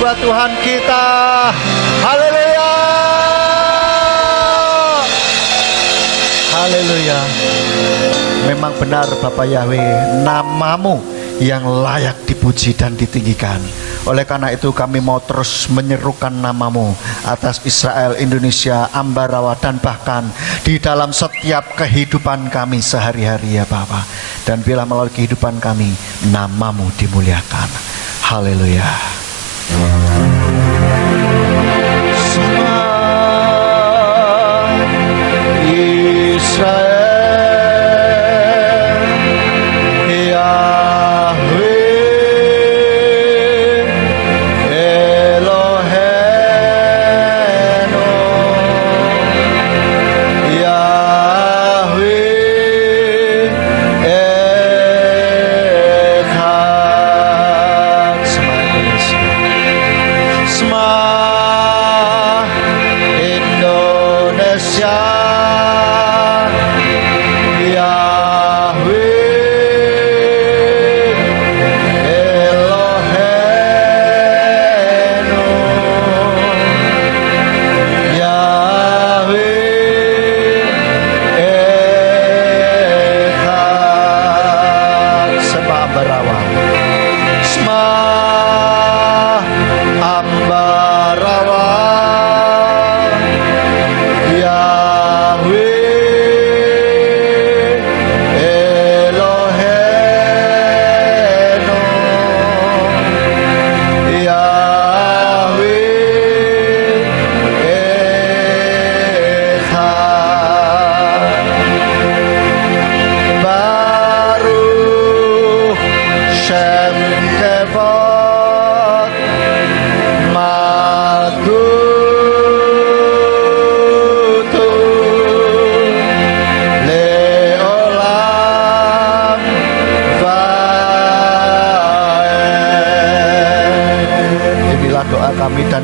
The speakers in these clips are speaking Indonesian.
buat Tuhan kita. Haleluya. Haleluya. Memang benar Bapa Yahweh, namamu yang layak dipuji dan ditinggikan. Oleh karena itu kami mau terus menyerukan namamu atas Israel, Indonesia, Ambarawa, dan bahkan di dalam setiap kehidupan kami sehari-hari ya Bapa. Dan bila melalui kehidupan kami, namamu dimuliakan. Haleluya. Israel,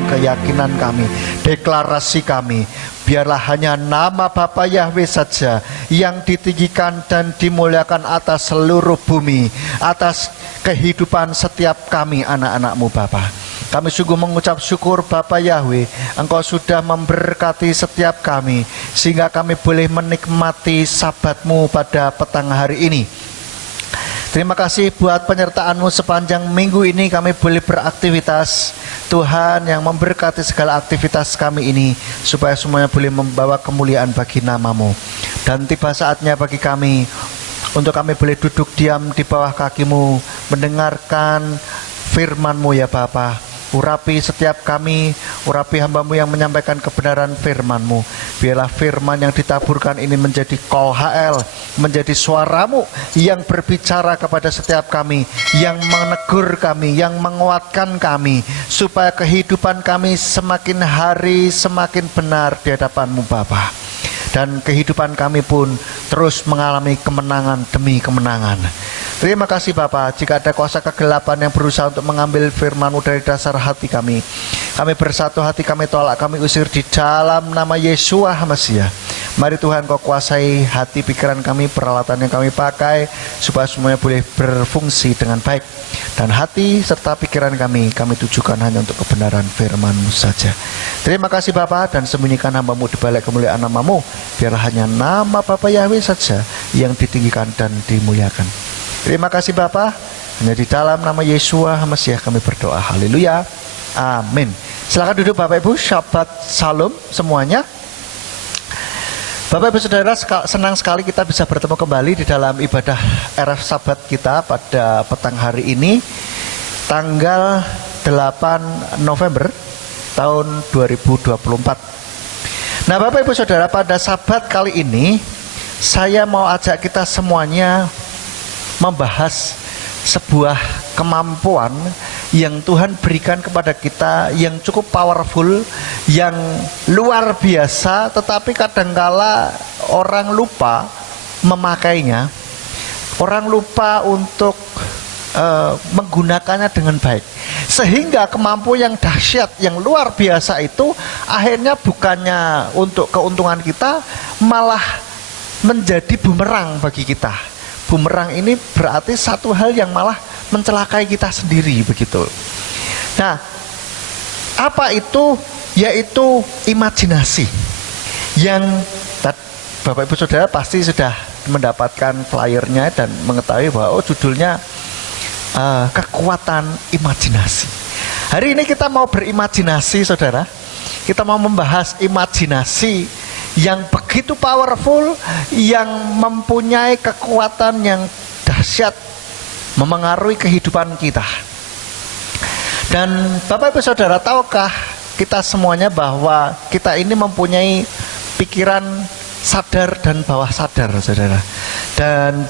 keyakinan kami, deklarasi kami, biarlah hanya nama Bapa Yahweh saja yang ditinggikan dan dimuliakan atas seluruh bumi, atas kehidupan setiap kami anak-anak-Mu Bapa. Kami sungguh mengucap syukur Bapa Yahweh, Engkau sudah memberkati setiap kami sehingga kami boleh menikmati Sabat-Mu pada petang hari ini. Terima kasih buat penyertaan-Mu sepanjang minggu ini kami boleh beraktivitas. Tuhan yang memberkati segala aktivitas kami ini supaya semuanya boleh membawa kemuliaan bagi nama-Mu. Dan tiba saatnya bagi kami untuk kami boleh duduk diam di bawah kaki-Mu, mendengarkan firman-Mu ya Bapa. Urapi setiap kami, urapi hamba-Mu yang menyampaikan kebenaran firman-Mu. Biarlah firman yang ditaburkan ini menjadi kol HL, menjadi suara-Mu yang berbicara kepada setiap kami, yang menegur kami, yang menguatkan kami, supaya kehidupan kami semakin hari semakin benar di hadapan-Mu Bapa. Dan kehidupan kami pun terus mengalami kemenangan demi kemenangan. Terima kasih Bapa. Jika ada kuasa kegelapan yang berusaha untuk mengambil firman-Mu dari dasar hati kami bersatu hati, kami tolak, kami usir di dalam nama Yeshua Mesias. Mari Tuhan Kau kuasai hati pikiran kami, peralatan yang kami pakai, supaya semuanya boleh berfungsi dengan baik. Dan hati serta pikiran kami tujukan hanya untuk kebenaran firman-Mu saja. Terima kasih Bapa, dan sembunyikan hamba-Mu di balik kemuliaan nama-Mu. Biarlah hanya nama Bapa Yahweh saja yang ditinggikan dan dimuliakan. Terima kasih Bapa, hanya di dalam nama Yeshua Mesias kami berdoa. Haleluya. Amin. Silakan duduk Bapak Ibu. Shabbat Shalom semuanya. Bapak Ibu Saudara, senang sekali kita bisa bertemu kembali di dalam ibadah RF Sabat kita pada petang hari ini, tanggal 8 November tahun 2024. Nah Bapak Ibu Saudara, pada Sabat kali ini saya mau ajak kita semuanya membahas sebuah kemampuan yang Tuhan berikan kepada kita, yang cukup powerful, yang luar biasa, tetapi kadangkala orang lupa memakainya, orang lupa untuk menggunakannya dengan baik, sehingga kemampuan yang dahsyat, yang luar biasa itu akhirnya bukannya untuk keuntungan kita, malah menjadi bumerang bagi kita. Bumerang ini berarti satu hal yang malah mencelakai kita sendiri begitu. Nah, Apa itu? Yaitu imajinasi yang Bapak Ibu Saudara pasti sudah mendapatkan flyernya dan mengetahui bahwa judulnya kekuatan imajinasi. Hari ini kita mau berimajinasi, saudara. Kita mau membahas imajinasi yang begitu powerful, yang mempunyai kekuatan yang dahsyat, memengaruhi kehidupan kita. Dan Bapak Ibu Saudara, tahukah kita semuanya bahwa kita ini mempunyai pikiran sadar dan bawah sadar, saudara. Dan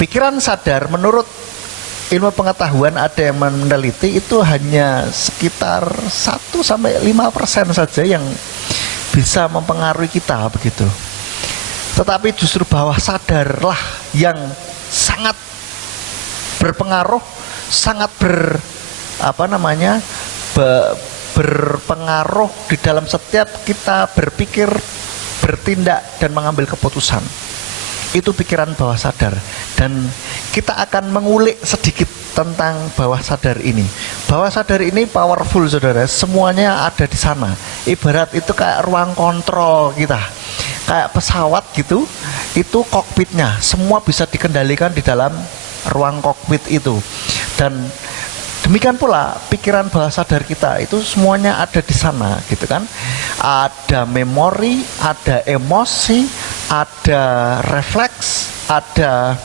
pikiran sadar menurut ilmu pengetahuan ada yang meneliti itu hanya sekitar 1-5% saja yang bisa mempengaruhi kita begitu. Tetapi justru bawah sadarlah yang sangat berpengaruh, sangat berpengaruh di dalam setiap kita berpikir, bertindak dan mengambil keputusan. Itu pikiran bawah sadar, dan kita akan mengulik sedikit tentang bawah sadar ini. Bawah sadar ini powerful, saudara. Semuanya ada di sana. Ibarat itu kayak ruang kontrol kita, kayak pesawat gitu. Itu kokpitnya, semua bisa dikendalikan di dalam ruang kokpit itu. Dan demikian pula pikiran bawah sadar kita itu semuanya ada di sana, gitu kan? Ada memori, ada emosi, ada refleks, ada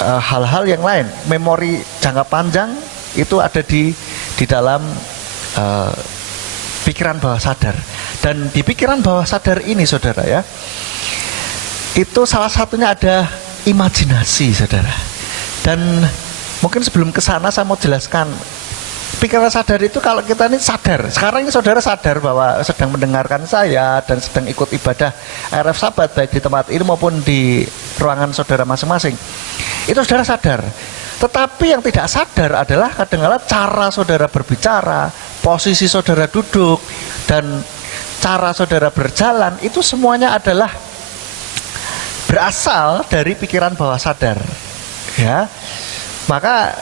hal-hal yang lain. Memori jangka panjang itu ada di dalam pikiran bawah sadar. Dan di pikiran bawah sadar ini, saudara ya, itu salah satunya ada imajinasi, saudara. Dan mungkin sebelum ke sana saya mau jelaskan pikiran sadar itu. Kalau kita ini sadar, sekarang ini saudara sadar bahwa sedang mendengarkan saya dan sedang ikut ibadah RF Sabat baik di tempat ini maupun di ruangan saudara masing-masing. Itu saudara sadar. Tetapi yang tidak sadar adalah kadang-kala cara saudara berbicara, posisi saudara duduk, dan cara saudara berjalan, itu semuanya adalah berasal dari pikiran bawah sadar. Ya, maka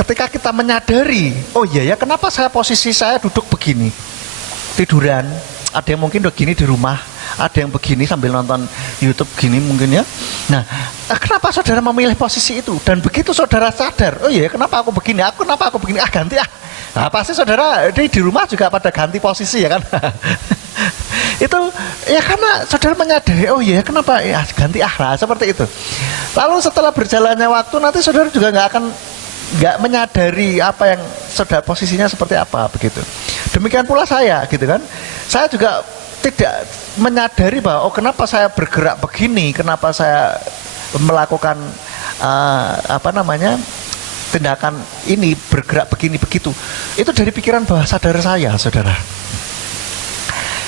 ketika kita menyadari, oh iya ya, kenapa posisi saya duduk begini, tiduran, ada yang mungkin begini di rumah, ada yang begini sambil nonton YouTube gini mungkin ya. Nah, kenapa saudara memilih posisi itu? Dan begitu saudara sadar, oh iya, kenapa aku begini? Kenapa aku begini? Ganti ah. Nah, pasti saudara di rumah juga pada ganti posisi ya kan? Itu ya karena saudara menyadari, oh iya, kenapa ya ganti nah, seperti itu. Lalu setelah berjalannya waktu, nanti saudara juga nggak menyadari apa yang saudara posisinya seperti apa begitu. Demikian pula saya, gitu kan? Saya juga tidak menyadari bahwa kenapa saya bergerak begini, kenapa saya melakukan tindakan ini, bergerak begini begitu. Itu dari pikiran bawah sadar saya, saudara.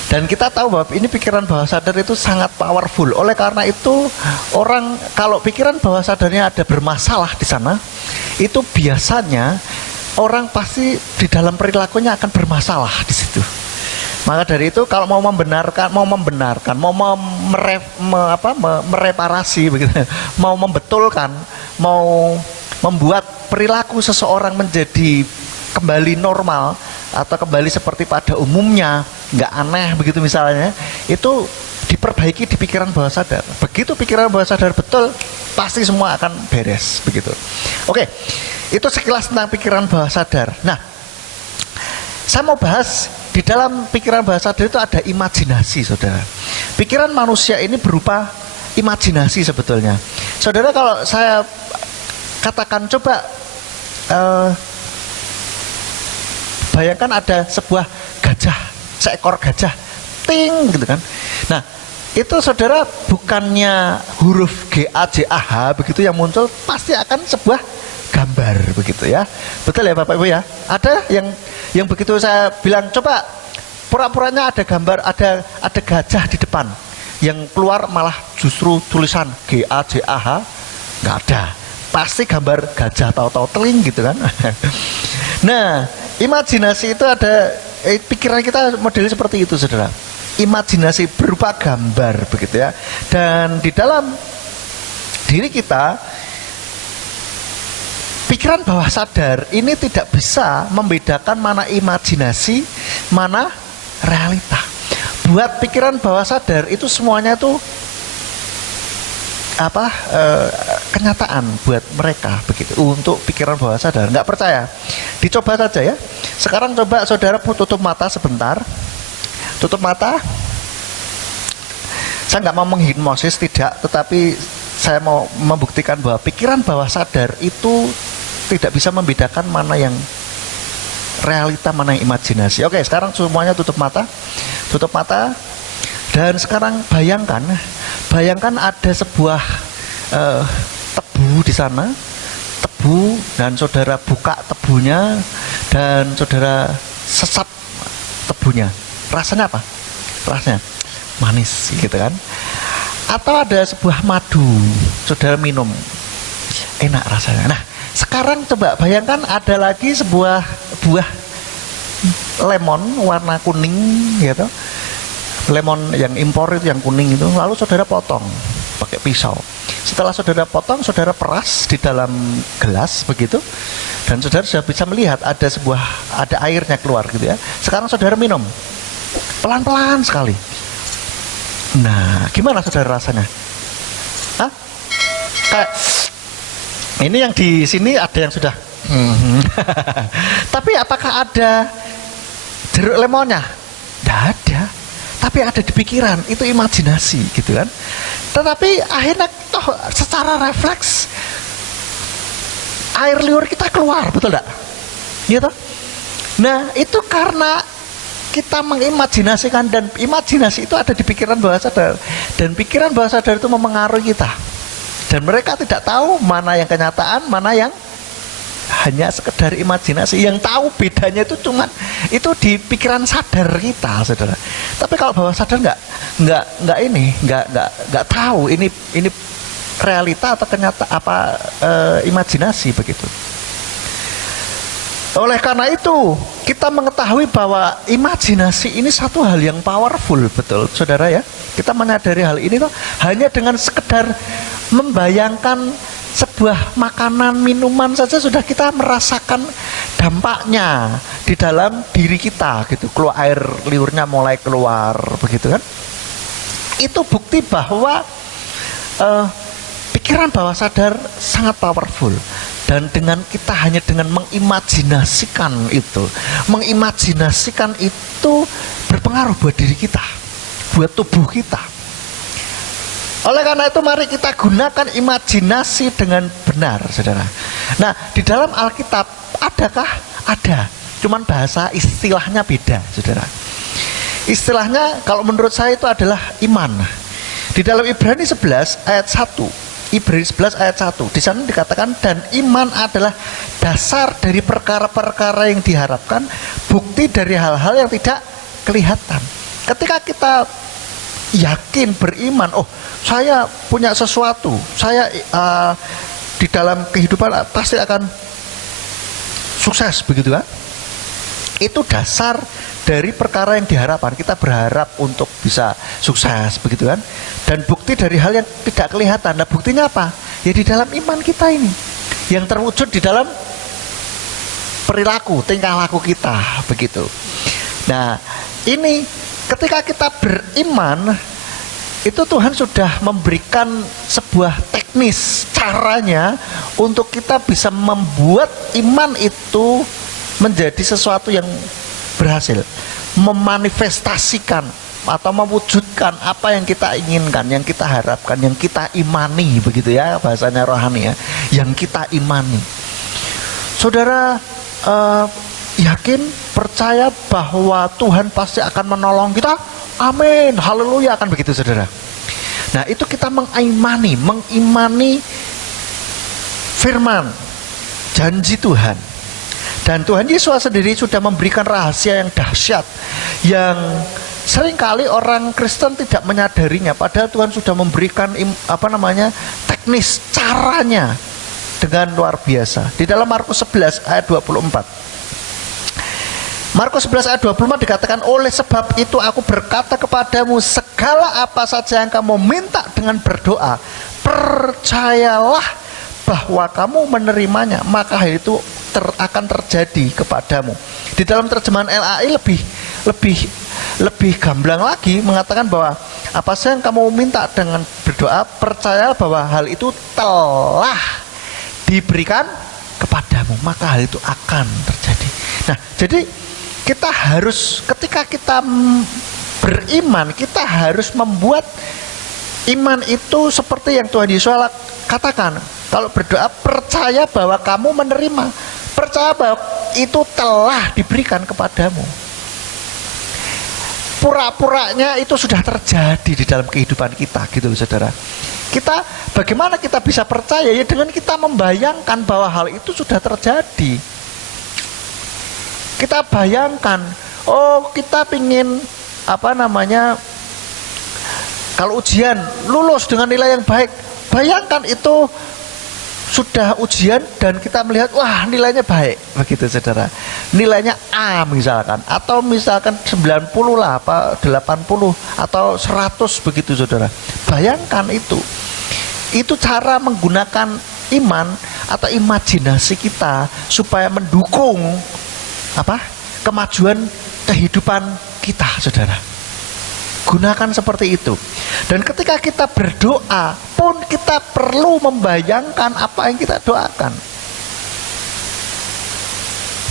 Dan kita tahu bahwa ini pikiran bawah sadar itu sangat powerful. Oleh karena itu, orang kalau pikiran bawah sadarnya ada bermasalah di sana, itu biasanya orang pasti di dalam perilakunya akan bermasalah di situ. Maka dari itu kalau mau mereparasi begitu, mau membetulkan, mau membuat perilaku seseorang menjadi kembali normal atau kembali seperti pada umumnya, nggak aneh begitu misalnya, itu diperbaiki di pikiran bawah sadar. Begitu pikiran bawah sadar betul, pasti semua akan beres begitu. Oke, itu sekilas tentang pikiran bawah sadar. Nah, saya mau bahas di dalam pikiran bawah sadar itu ada imajinasi, saudara. Pikiran manusia ini berupa imajinasi sebetulnya. Saudara, kalau saya katakan, coba bayangkan ada sebuah gajah, seekor gajah, ting gitu kan. Nah, itu saudara bukannya huruf GAJAH begitu yang muncul, pasti akan sebuah gambar begitu ya. Betul ya Bapak Ibu ya? Ada yang begitu saya bilang, coba pura-puranya ada gambar, ada gajah di depan, yang keluar malah justru tulisan GAJAH, nggak ada. Pasti gambar gajah tahu-tahu teling gitu kan. Nah, imajinasi itu ada, pikiran kita model seperti itu, saudara. Imajinasi berupa gambar begitu ya. Dan di dalam diri kita, pikiran bawah sadar ini tidak bisa membedakan mana imajinasi mana realita. Buat pikiran bawah sadar itu semuanya tuh kenyataan buat mereka begitu. Untuk pikiran bawah sadar, nggak percaya, dicoba saja ya. Sekarang coba saudara tutup mata sebentar, tutup mata. Saya nggak mau menghipnosis, tidak, tetapi saya mau membuktikan bahwa pikiran bawah sadar itu tidak bisa membedakan mana yang realita, mana yang imajinasi. Oke, sekarang semuanya tutup mata. Tutup mata. Dan sekarang bayangkan ada sebuah tebu di sana. Tebu, dan saudara buka tebunya dan saudara sesap tebunya. Rasanya apa? Rasanya manis gitu kan. Atau ada sebuah madu, saudara minum, enak rasanya. Nah, sekarang coba bayangkan ada lagi sebuah buah lemon warna kuning gitu. Lemon yang impor itu yang kuning itu, lalu saudara potong pakai pisau. Setelah saudara potong, saudara peras di dalam gelas begitu, dan saudara sudah bisa melihat ada airnya keluar gitu ya. Sekarang saudara minum pelan-pelan sekali. Nah, gimana saudara rasanya? Hah? Kayak ini yang di sini ada yang sudah. Tapi apakah ada jeruk lemonnya? Tidak ada. Tapi ada di pikiran, itu imajinasi gitu kan. Tetapi akhirnya toh secara refleks air liur kita keluar, betul tidak? Gitu. Nah, itu karena kita mengimajinasikan, dan imajinasi itu ada di pikiran bawah sadar, dan pikiran bawah sadar itu memengaruhi kita, dan mereka tidak tahu mana yang kenyataan, mana yang hanya sekedar imajinasi. Yang tahu bedanya itu cuman itu di pikiran sadar kita, saudara. Tapi kalau bawah sadar nggak tahu ini realita atau imajinasi begitu. Oleh karena itu kita mengetahui bahwa imajinasi ini satu hal yang powerful, betul saudara ya. Kita menyadari hal ini tuh hanya dengan sekedar membayangkan sebuah makanan, minuman saja sudah kita merasakan dampaknya di dalam diri kita gitu. Keluar air liurnya mulai keluar begitu kan. Itu bukti bahwa pikiran bawah sadar sangat powerful. Dan dengan kita hanya dengan mengimajinasikan itu berpengaruh buat diri kita, buat tubuh kita. Oleh karena itu mari kita gunakan imajinasi dengan benar, saudara. Nah, di dalam Alkitab adakah? Ada, cuman bahasa istilahnya beda, saudara. Istilahnya kalau menurut saya itu adalah iman. Di dalam Ibrani 11 ayat 1, Ibrani 11 ayat 1, di sana dikatakan, dan iman adalah dasar dari perkara-perkara yang diharapkan, bukti dari hal-hal yang tidak kelihatan. Ketika kita yakin, beriman, oh saya punya sesuatu, saya di dalam kehidupan pasti akan sukses begitu kan? Itu dasar dari perkara yang diharapkan. Kita berharap untuk bisa sukses begitu kan? Dan bukti dari hal yang tidak kelihatan. Nah, buktinya apa? Ya di dalam iman kita ini, yang terwujud di dalam perilaku, tingkah laku kita begitu. Nah, ini ketika kita beriman, itu Tuhan sudah memberikan sebuah teknis caranya untuk kita bisa membuat iman itu menjadi sesuatu yang berhasil, memanifestasikan atau mewujudkan apa yang kita inginkan, yang kita harapkan, yang kita imani begitu ya, bahasanya rohani ya, yang kita imani. Saudara yakin, percaya bahwa Tuhan pasti akan menolong kita? Amin, haleluya, kan begitu saudara. Nah, itu kita mengimani firman, janji Tuhan. Dan Tuhan Yesus sendiri sudah memberikan rahasia yang dahsyat, yang seringkali orang Kristen tidak menyadarinya, padahal Tuhan sudah memberikan teknis caranya dengan luar biasa. Di dalam Markus 11 ayat 24. Markus 11 ayat 24 dikatakan, oleh sebab itu aku berkata kepadamu, segala apa saja yang kamu minta dengan berdoa, percayalah bahwa kamu menerimanya, maka hal itu akan terjadi kepadamu. Di dalam terjemahan LAI lebih lebih gamblang lagi mengatakan bahwa apa saja yang kamu minta dengan berdoa, percaya bahwa hal itu telah diberikan kepadamu, maka hal itu akan terjadi. Nah, jadi kita harus, ketika kita beriman, kita harus membuat iman itu seperti yang Tuhan Yesus katakan. Kalau berdoa, percaya bahwa kamu menerima, percaya bahwa itu telah diberikan kepadamu. Pura-puranya itu sudah terjadi di dalam kehidupan kita, gitu loh saudara. Bagaimana kita bisa percaya? Ya dengan kita membayangkan bahwa hal itu sudah terjadi. Kita bayangkan, oh kita pingin kalau ujian lulus dengan nilai yang baik. Bayangkan itu sudah ujian dan kita melihat wah nilainya baik, begitu saudara, nilainya A misalkan, atau misalkan 90 lah, 80 atau 100 begitu saudara. Bayangkan itu cara menggunakan iman atau imajinasi kita supaya mendukung kemajuan kehidupan kita saudara. Gunakan seperti itu. Dan ketika kita berdoa pun kita perlu membayangkan apa yang kita doakan.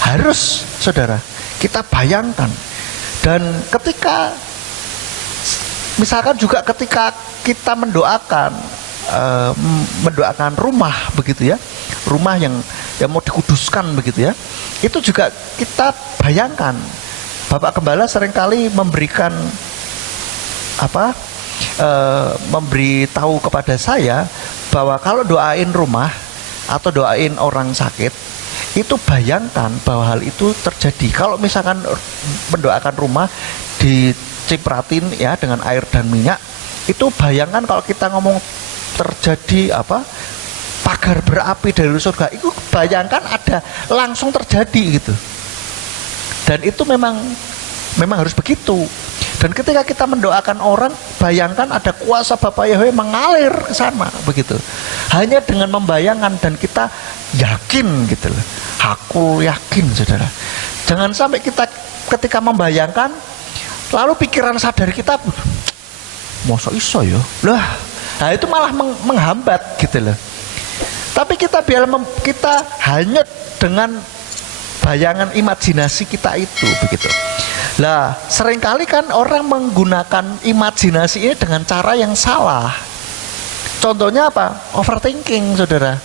Harus saudara, kita bayangkan. Dan misalkan juga ketika kita mendoakan rumah begitu ya, rumah yang mau dikuduskan begitu ya, itu juga kita bayangkan. Bapak Gembala seringkali memberikan memberitahu kepada saya bahwa kalau doain rumah atau doain orang sakit, itu bayangkan bahwa hal itu terjadi. Kalau misalkan mendoakan rumah dicipratin ya dengan air dan minyak, itu bayangkan kalau kita ngomong terjadi pagar berapi dari surga, itu bayangkan ada langsung terjadi gitu. Dan itu memang harus begitu. Dan ketika kita mendoakan orang, bayangkan ada kuasa Bapa Yahweh mengalir ke sana begitu. Hanya dengan membayangkan dan kita yakin gitu loh. Aku yakin saudara. Jangan sampai kita ketika membayangkan lalu pikiran sadar kita mosok iso ya. Nah itu malah menghambat gitu loh. Tapi kita hanyut dengan bayangan imajinasi kita itu begitu. Lah, seringkali kan orang menggunakan imajinasi ini dengan cara yang salah. Contohnya overthinking, saudara.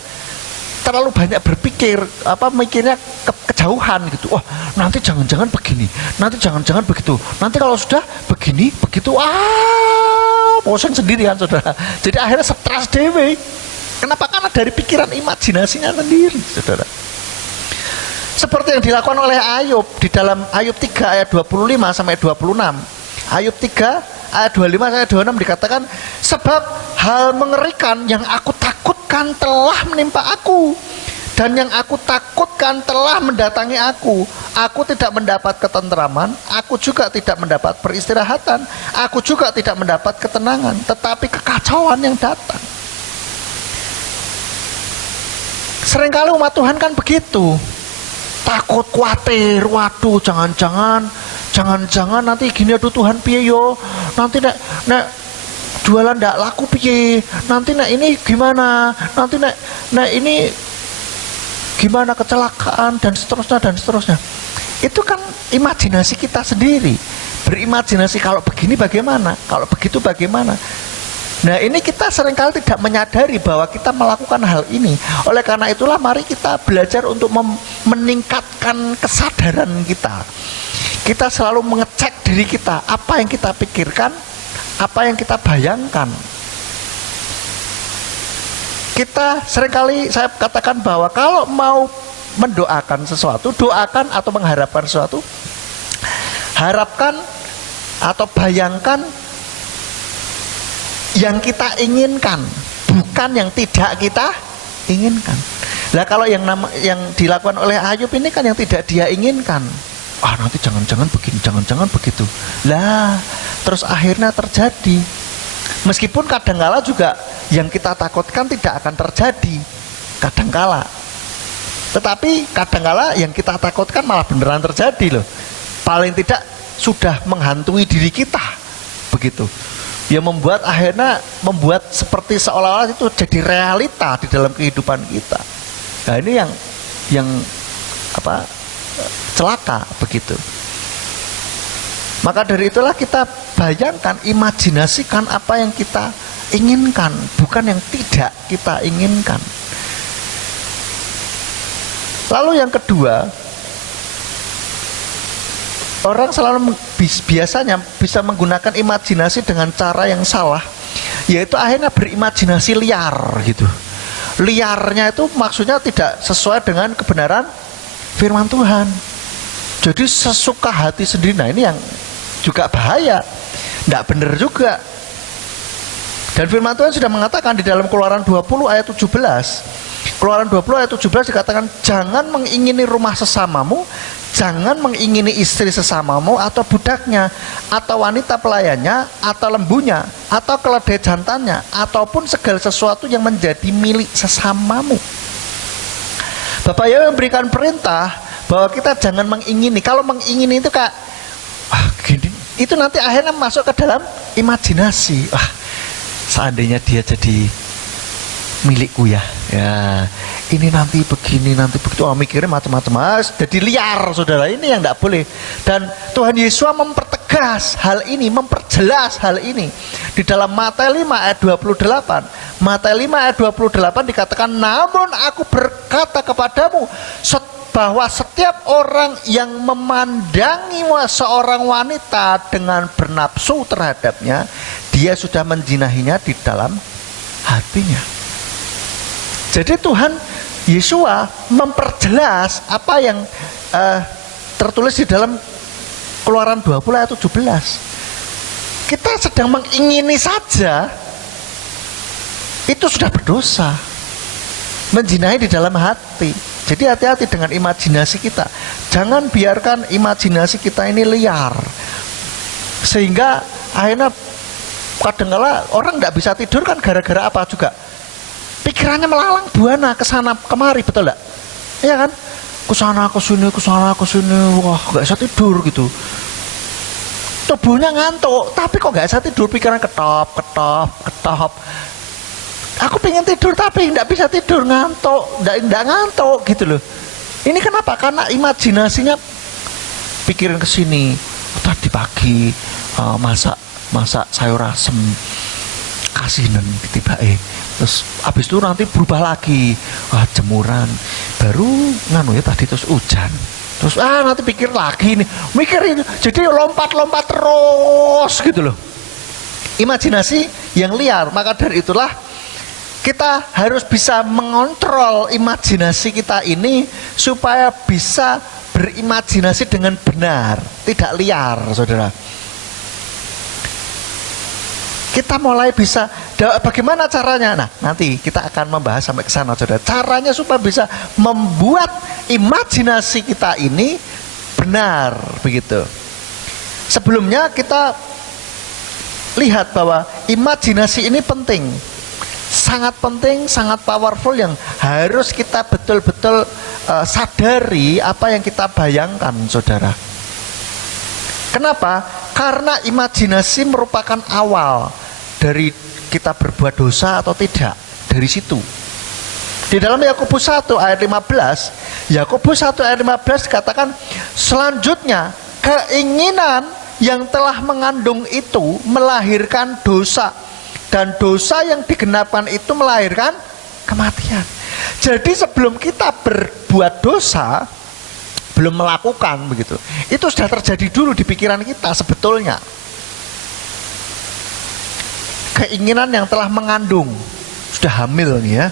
Terlalu banyak berpikir, mikirnya kejauhan gitu. Wah, nanti jangan-jangan begini, nanti jangan-jangan begitu. Nanti kalau sudah begini, begitu, bosan sendirian, saudara. Jadi akhirnya stres dewe. Kenapa? Karena dari pikiran imajinasinya sendiri, saudara. Seperti yang dilakukan oleh Ayub di dalam Ayub 3 ayat 25 sampai 26. Ayub 3 ayat 25 sampai 26 dikatakan, sebab hal mengerikan yang aku takutkan telah menimpa aku, dan yang aku takutkan telah mendatangi aku. Aku tidak mendapat ketentraman, aku juga tidak mendapat peristirahatan, aku juga tidak mendapat ketenangan, tetapi kekacauan yang datang. Seringkali umat Tuhan kan begitu. Takut, khawatir, waduh jangan-jangan nanti gini, aduh Tuhan piye yo, nanti nek jualan ndak laku piye, nanti nek ini gimana, nanti nek ini gimana, kecelakaan dan seterusnya. Itu kan imajinasi kita sendiri, berimajinasi kalau begini bagaimana, kalau begitu bagaimana. Nah ini kita seringkali tidak menyadari bahwa kita melakukan hal ini. Oleh karena itulah mari kita belajar untuk meningkatkan kesadaran kita. Kita selalu mengecek diri kita, apa yang kita pikirkan, apa yang kita bayangkan. Kita seringkali, saya katakan bahwa kalau mau mendoakan sesuatu, doakan atau mengharapkan sesuatu, harapkan atau bayangkan yang kita inginkan, bukan yang tidak kita inginkan. Lah kalau yang dilakukan oleh Ayub ini kan yang tidak dia inginkan. Nanti jangan-jangan begini, jangan-jangan begitu. Lah, terus akhirnya terjadi. Meskipun kadangkala juga yang kita takutkan tidak akan terjadi. Kadangkala. Tetapi kadangkala yang kita takutkan malah beneran terjadi loh. Paling tidak sudah menghantui diri kita, begitu. Ya akhirnya membuat seperti seolah-olah itu jadi realita di dalam kehidupan kita. Nah ini yang celaka begitu. Maka dari itulah kita bayangkan, imajinasikan apa yang kita inginkan, bukan yang tidak kita inginkan. Lalu yang kedua, orang selalu biasanya bisa menggunakan imajinasi dengan cara yang salah, yaitu akhirnya berimajinasi liar gitu. Liarnya itu maksudnya tidak sesuai dengan kebenaran firman Tuhan. Jadi sesuka hati sendiri. Nah ini yang juga bahaya, tidak benar juga. Dan firman Tuhan sudah mengatakan di dalam Keluaran 20 ayat 17, Keluaran 20 ayat 17 dikatakan, jangan mengingini rumah sesamamu, jangan mengingini istri sesamamu, atau budaknya, atau wanita pelayannya, atau lembunya, atau keledai jantannya, ataupun segala sesuatu yang menjadi milik sesamamu. Bapak Yahweh memberikan perintah bahwa kita jangan mengingini. Kalau mengingini itu kayak gini, itu nanti akhirnya masuk ke dalam imajinasi. Seandainya dia jadi milikku ya, ini nanti begini, nanti begitu, mikirnya macam-macam, jadi liar, saudara. Ini yang tidak boleh. Dan Tuhan Yesus mempertegas hal ini, memperjelas hal ini di dalam Matius 5 ayat 28. Matius 5 ayat 28 dikatakan, namun aku berkata kepadamu bahwa setiap orang yang memandangi seorang wanita dengan bernafsu terhadapnya, dia sudah menzinahinya di dalam hatinya. Jadi Tuhan Yesus memperjelas apa yang tertulis di dalam Keluaran 20 ayat 17. Kita sedang mengingini saja, itu sudah berdosa, menzinahi di dalam hati. Jadi hati-hati dengan imajinasi kita. Jangan biarkan imajinasi kita ini liar, sehingga akhirnya kadang-kala orang tidak bisa tidur kan gara-gara apa juga? Pikirannya melalang buana ke sana kemari, betul enggak? Iya kan? Ke sana ke sini, wah nggak bisa tidur gitu. Tubuhnya ngantuk, tapi kok nggak bisa tidur, pikiran ketop. Aku pengen tidur tapi nggak bisa tidur, ngantuk, nggak ngantuk gitu loh. Ini kenapa? Karena imajinasinya pikirin ke sini. Tadi pagi masak sayur asem, kasinan tiba-tiba terus habis itu nanti berubah lagi, jemuran, baru tadi terus hujan, terus nanti mikir lagi nih, jadi lompat terus gitu loh. Imajinasi yang liar. Maka dari itulah kita harus bisa mengontrol imajinasi kita ini supaya bisa berimajinasi dengan benar, tidak liar, saudara. Kita mulai bisa, bagaimana caranya? Nah, nanti kita akan membahas sampai ke sana, saudara. Caranya supaya bisa membuat imajinasi kita ini benar, begitu. Sebelumnya kita lihat bahwa imajinasi ini penting, sangat penting, sangat powerful, yang harus kita betul-betul sadari apa yang kita bayangkan, saudara. Kenapa? Karena imajinasi merupakan awal dari kita berbuat dosa atau tidak. Dari situ. Di dalam Yakobus 1 ayat 15, Yakobus 1 ayat 15 dikatakan, selanjutnya keinginan yang telah mengandung itu melahirkan dosa, dan dosa yang digenapkan itu melahirkan kematian. Jadi sebelum kita berbuat dosa, belum melakukan begitu, itu sudah terjadi dulu di pikiran kita sebetulnya. Keinginan yang telah mengandung, sudah hamil nih ya,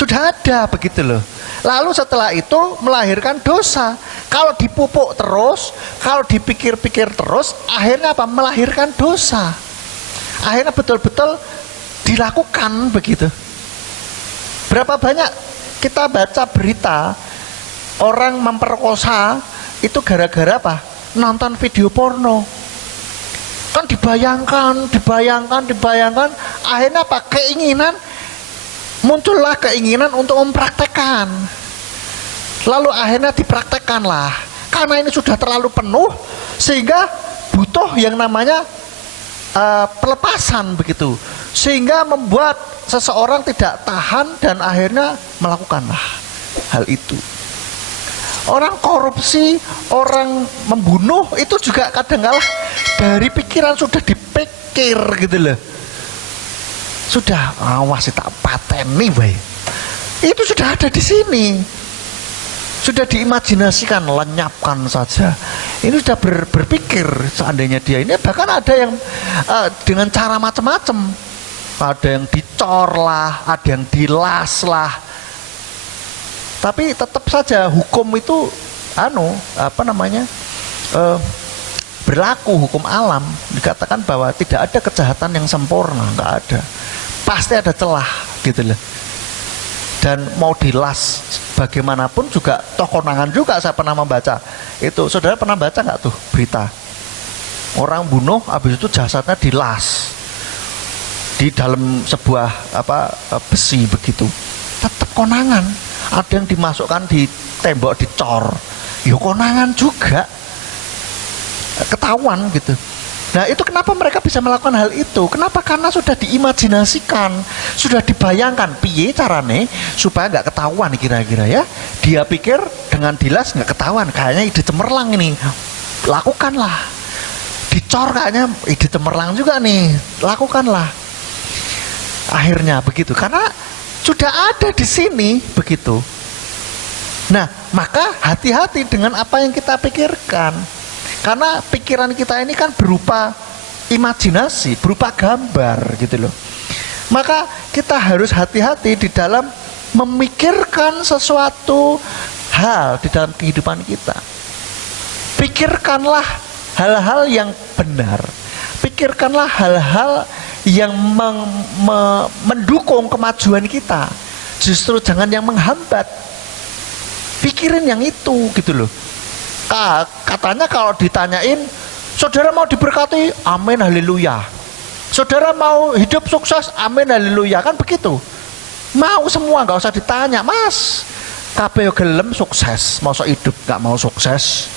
sudah ada begitu loh. Lalu setelah itu melahirkan dosa. Kalau dipupuk terus, kalau dipikir-pikir terus, akhirnya apa? Melahirkan dosa. Akhirnya betul-betul dilakukan begitu. Berapa banyak kita baca berita orang memperkosa itu gara-gara apa? Nonton video porno. Kan dibayangkan, akhirnya apa? Muncullah keinginan untuk mempraktekkan. Lalu akhirnya dipraktekkanlah. Karena ini sudah terlalu penuh, sehingga butuh yang namanya pelepasan begitu, sehingga membuat seseorang tidak tahan dan akhirnya melakukanlah hal itu. Orang korupsi, orang membunuh itu juga kadang-kala dari pikiran sudah dipikir gitu loh. Sudah awas tak pateni bae. Itu sudah ada di sini. Sudah diimajinasikan, lenyapkan saja. Ini sudah berpikir seandainya dia ini, bahkan ada yang dengan cara macam-macam. Ada yang dicor lah, ada yang dilas lah. Tapi tetap saja hukum itu berlaku, hukum alam. Dikatakan bahwa tidak ada kejahatan yang sempurna, nggak ada. Pasti ada celah gitu loh. Dan mau dilas bagaimanapun juga toh konangan juga. Saya pernah membaca itu. Saudara pernah baca nggak tuh berita orang bunuh habis itu jasadnya dilas di dalam sebuah besi begitu, tetap konangan. Ada yang dimasukkan di tembok dicor, ya konangan juga, ketahuan gitu. Nah itu kenapa mereka bisa melakukan hal itu? Kenapa? Karena sudah diimajinasikan, sudah dibayangkan piye carane supaya nggak ketahuan kira-kira ya. Dia pikir dengan dilas nggak ketahuan, kayaknya ide cemerlang ini, lakukanlah. Dicor kayaknya ide cemerlang juga nih, lakukanlah. Akhirnya begitu, karena sudah ada di sini begitu. Nah maka hati-hati dengan apa yang kita pikirkan. Karena pikiran kita ini kan berupa imajinasi, berupa gambar gitu loh. Maka kita harus hati-hati di dalam memikirkan sesuatu hal di dalam kehidupan kita. Pikirkanlah hal-hal yang benar. Pikirkanlah hal-hal yang mendukung kemajuan kita. Justru jangan yang menghambat. Pikirin yang itu gitu loh. Katanya kalau ditanyain, saudara mau diberkati, amin haleluya. Saudara mau hidup sukses, amin haleluya, kan begitu. Mau semua, nggak usah ditanya, mas. Kabeh gelem sukses, mau hidup nggak mau sukses.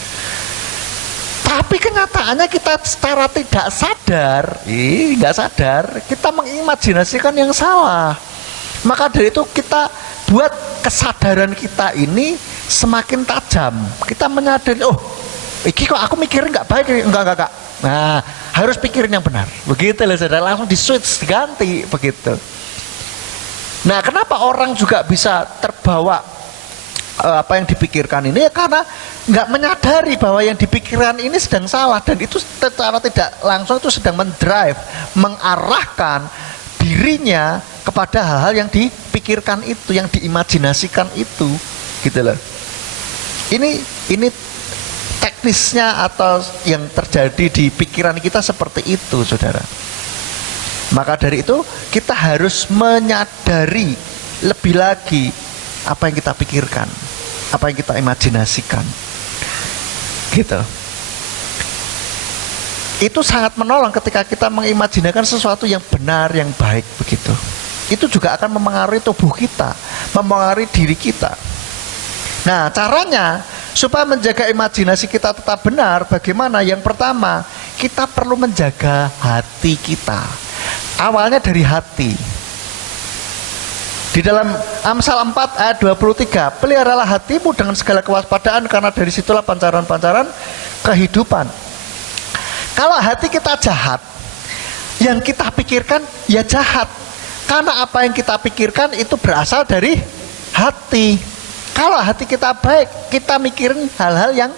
Tapi kenyataannya kita secara tidak sadar, nggak sadar, kita mengimajinasikan yang salah. Maka dari itu kita buat kesadaran kita ini semakin tajam. Kita menyadari, oh, iki kok aku mikirin nggak baik, enggak. Nah, harus pikirin yang benar. Begitu loh, saudara, langsung di switch, diganti begitu. Nah, kenapa orang juga bisa terbawa apa yang dipikirkan ini? Ya karena nggak menyadari bahwa yang dipikirkan ini sedang salah, dan itu secara tidak langsung itu sedang mendrive, mengarahkan dirinya kepada hal-hal yang dipikirkan itu, yang diimajinasikan itu, gitu loh. Ini teknisnya atau yang terjadi di pikiran kita seperti itu, saudara. Maka dari itu kita harus menyadari lebih lagi apa yang kita pikirkan, apa yang kita imajinasikan, gitu. Itu sangat menolong ketika kita mengimajinasikan sesuatu yang benar, yang baik begitu. Itu juga akan memengaruhi tubuh kita, memengaruhi diri kita. Nah, caranya supaya menjaga imajinasi kita tetap benar, bagaimana? Yang pertama, kita perlu menjaga hati kita. Awalnya dari hati. Di dalam Amsal 4 ayat 23, peliharalah hatimu dengan segala kewaspadaan, karena dari situlah pancaran-pancaran kehidupan. Kalau hati kita jahat, yang kita pikirkan ya jahat. Karena apa yang kita pikirkan itu berasal dari hati. Kalau hati kita baik, kita mikirin hal-hal yang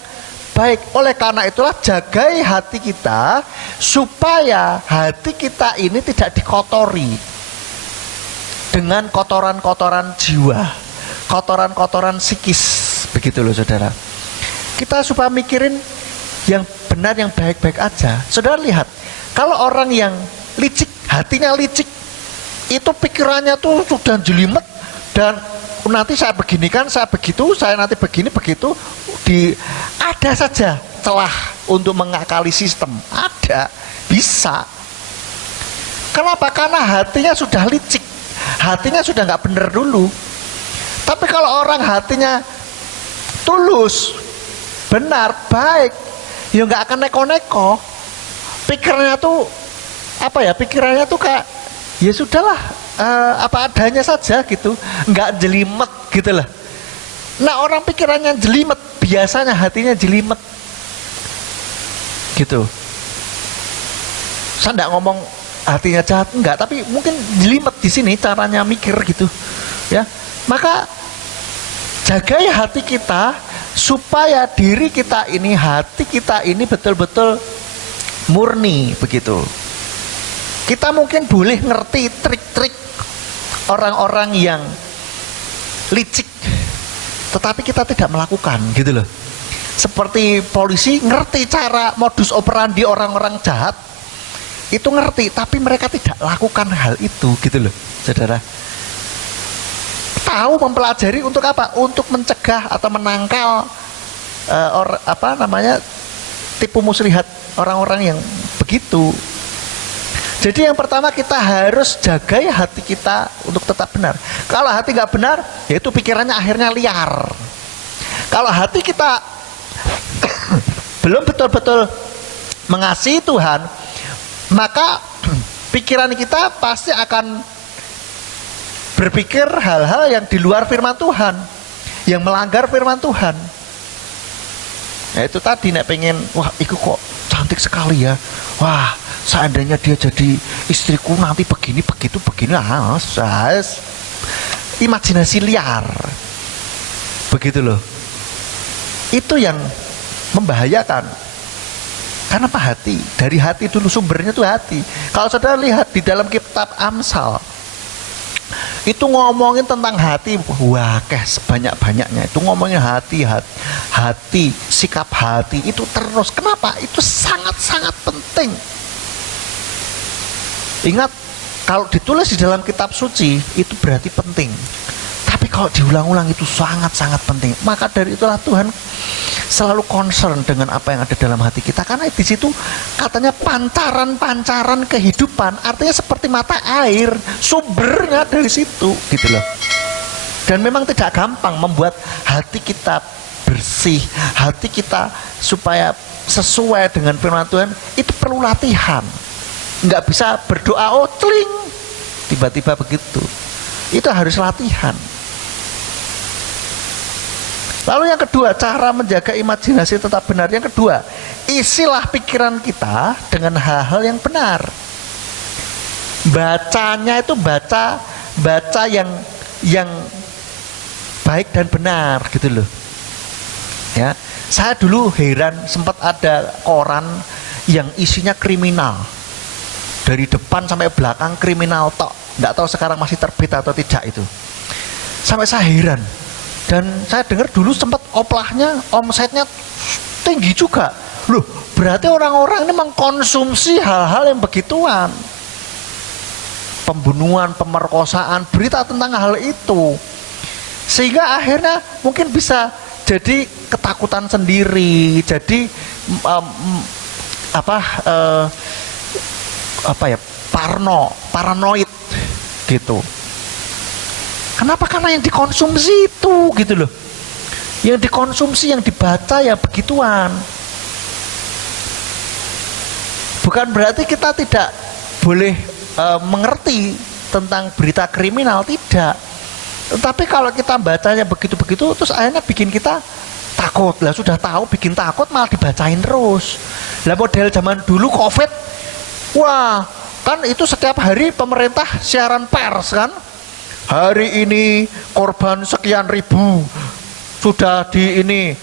baik. Oleh karena itulah jagai hati kita, supaya hati kita ini tidak dikotori dengan kotoran-kotoran jiwa, kotoran-kotoran psikis, begitu loh, saudara. Kita supaya mikirin yang benar, yang baik-baik aja. Saudara lihat, kalau orang yang licik, hatinya licik, itu pikirannya tuh sudah jelimet, dan nanti saya beginikan, saya begitu, saya nanti begini, begitu. Ada saja celah untuk mengakali sistem, ada, bisa. Kenapa? Karena hatinya sudah licik, hatinya sudah nggak benar dulu. Tapi kalau orang hatinya tulus, benar, baik, ya nggak akan neko-neko. Pikirannya tuh apa ya? Pikirannya tuh kayak ya sudahlah, apa adanya saja gitu, nggak jelimet gitu lah. Nah orang pikirannya jelimet, biasanya hatinya jelimet gitu. Saya nggak ngomong hatinya jahat, enggak, tapi mungkin jelimet di sini caranya mikir gitu, ya. Maka jagai hati kita supaya diri kita ini, hati kita ini betul-betul murni begitu. Kita mungkin boleh ngerti trik-trik orang-orang yang licik, tetapi kita tidak melakukan gitu loh. Seperti polisi ngerti cara modus operandi orang-orang jahat, itu ngerti, tapi mereka tidak lakukan hal itu gitu loh, saudara. Tahu, mempelajari untuk apa? Untuk mencegah atau menangkal tipu muslihat orang-orang yang begitu. Jadi yang pertama kita harus jaga hati kita untuk tetap benar. Kalau hati nggak benar, yaitu pikirannya akhirnya liar. Kalau hati kita belum betul-betul mengasihi Tuhan, maka pikiran kita pasti akan berpikir hal-hal yang di luar firman Tuhan, yang melanggar firman Tuhan. Nah itu tadi, nek pengen, wah itu kok cantik sekali ya, wah seandainya dia jadi istriku nanti begini begitu begini, imajinasi liar begitu loh. Itu yang membahayakan. Karena apa? Hati. Dari hati dulu, sumbernya itu hati. Kalau saudara lihat di dalam kitab Amsal, itu ngomongin tentang hati, wah sebanyak-banyaknya itu ngomongin hati, sikap hati itu terus. Kenapa? Itu sangat-sangat penting. Ingat, kalau ditulis di dalam kitab suci itu berarti penting. Tapi kalau diulang-ulang itu sangat-sangat penting. Maka dari itulah Tuhan selalu concern dengan apa yang ada dalam hati kita, karena di situ katanya pancaran-pancaran kehidupan, artinya seperti mata air, sumbernya dari situ gitu loh. Dan memang tidak gampang membuat hati kita bersih, hati kita supaya sesuai dengan firman Tuhan, itu perlu latihan. Nggak bisa berdoa oh teling tiba-tiba begitu, itu harus latihan. Lalu yang kedua, cara menjaga imajinasi tetap benar. Yang kedua, isilah pikiran kita dengan hal-hal yang benar. Bacanya itu baca yang baik dan benar gitu loh. Ya, saya dulu heran, sempat ada koran yang isinya kriminal. Dari depan sampai belakang kriminal tok. Nggak tahu sekarang masih terbit atau tidak itu. Sampai saya heran. Dan saya dengar dulu sempat oplahnya, omsetnya tinggi juga. Loh, berarti orang-orang ini mengkonsumsi hal-hal yang begituan. Pembunuhan, pemerkosaan, berita tentang hal itu. Sehingga akhirnya mungkin bisa jadi ketakutan sendiri, jadi paranoid gitu. Kenapa? Karena yang dikonsumsi itu gitu loh. Yang dikonsumsi, yang dibaca ya begituan. Bukan berarti kita tidak boleh mengerti tentang berita kriminal, tidak. Tetapi kalau kita bacanya begitu-begitu, terus akhirnya bikin kita takut. Lah sudah tahu bikin takut malah dibacain terus. Lah model zaman dulu COVID, wah kan itu setiap hari pemerintah siaran pers kan. Hari ini korban sekian ribu sudah di ini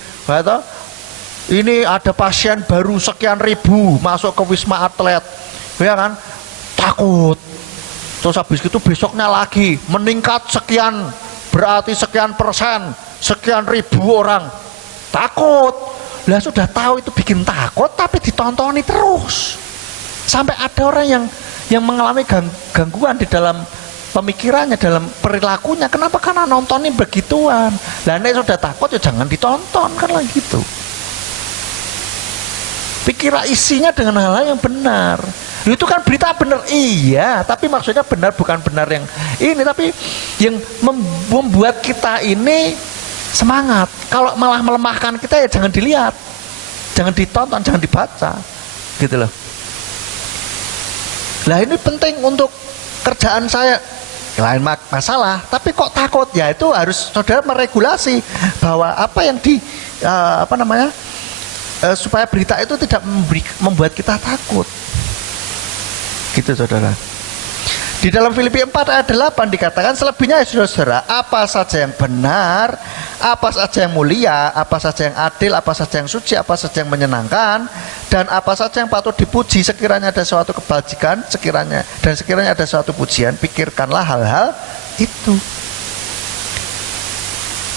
ada pasien baru sekian ribu masuk ke Wisma Atlet, ya kan, takut. Terus habis itu besoknya lagi meningkat sekian, berarti sekian persen, sekian ribu orang, takut. Lah sudah tahu itu bikin takut, tapi ditontoni terus sampai ada orang yang mengalami gangguan di dalam pemikirannya, dalam perilakunya. Kenapa? Karena nontonin begituan. Lah nek sudah takut ya jangan ditonton kan lah gitu. Pikirlah isinya dengan hal-hal yang benar. Itu kan berita benar, iya, tapi maksudnya benar bukan benar yang ini, tapi yang membuat kita ini semangat. Kalau malah melemahkan kita ya jangan dilihat, jangan ditonton, jangan dibaca gitu loh. Lah ini penting untuk kerjaan saya, lain masalah, tapi kok takut? Ya itu harus saudara meregulasi bahwa apa yang supaya berita itu tidak membuat kita takut. Gitu saudara. Di dalam Filipi 4 ayat 8 dikatakan selebihnya ya saudara, apa saja yang benar, apa saja yang mulia, apa saja yang adil, apa saja yang suci, apa saja yang menyenangkan, dan apa saja yang patut dipuji, sekiranya ada suatu kebajikan, sekiranya ada suatu pujian, pikirkanlah hal-hal itu.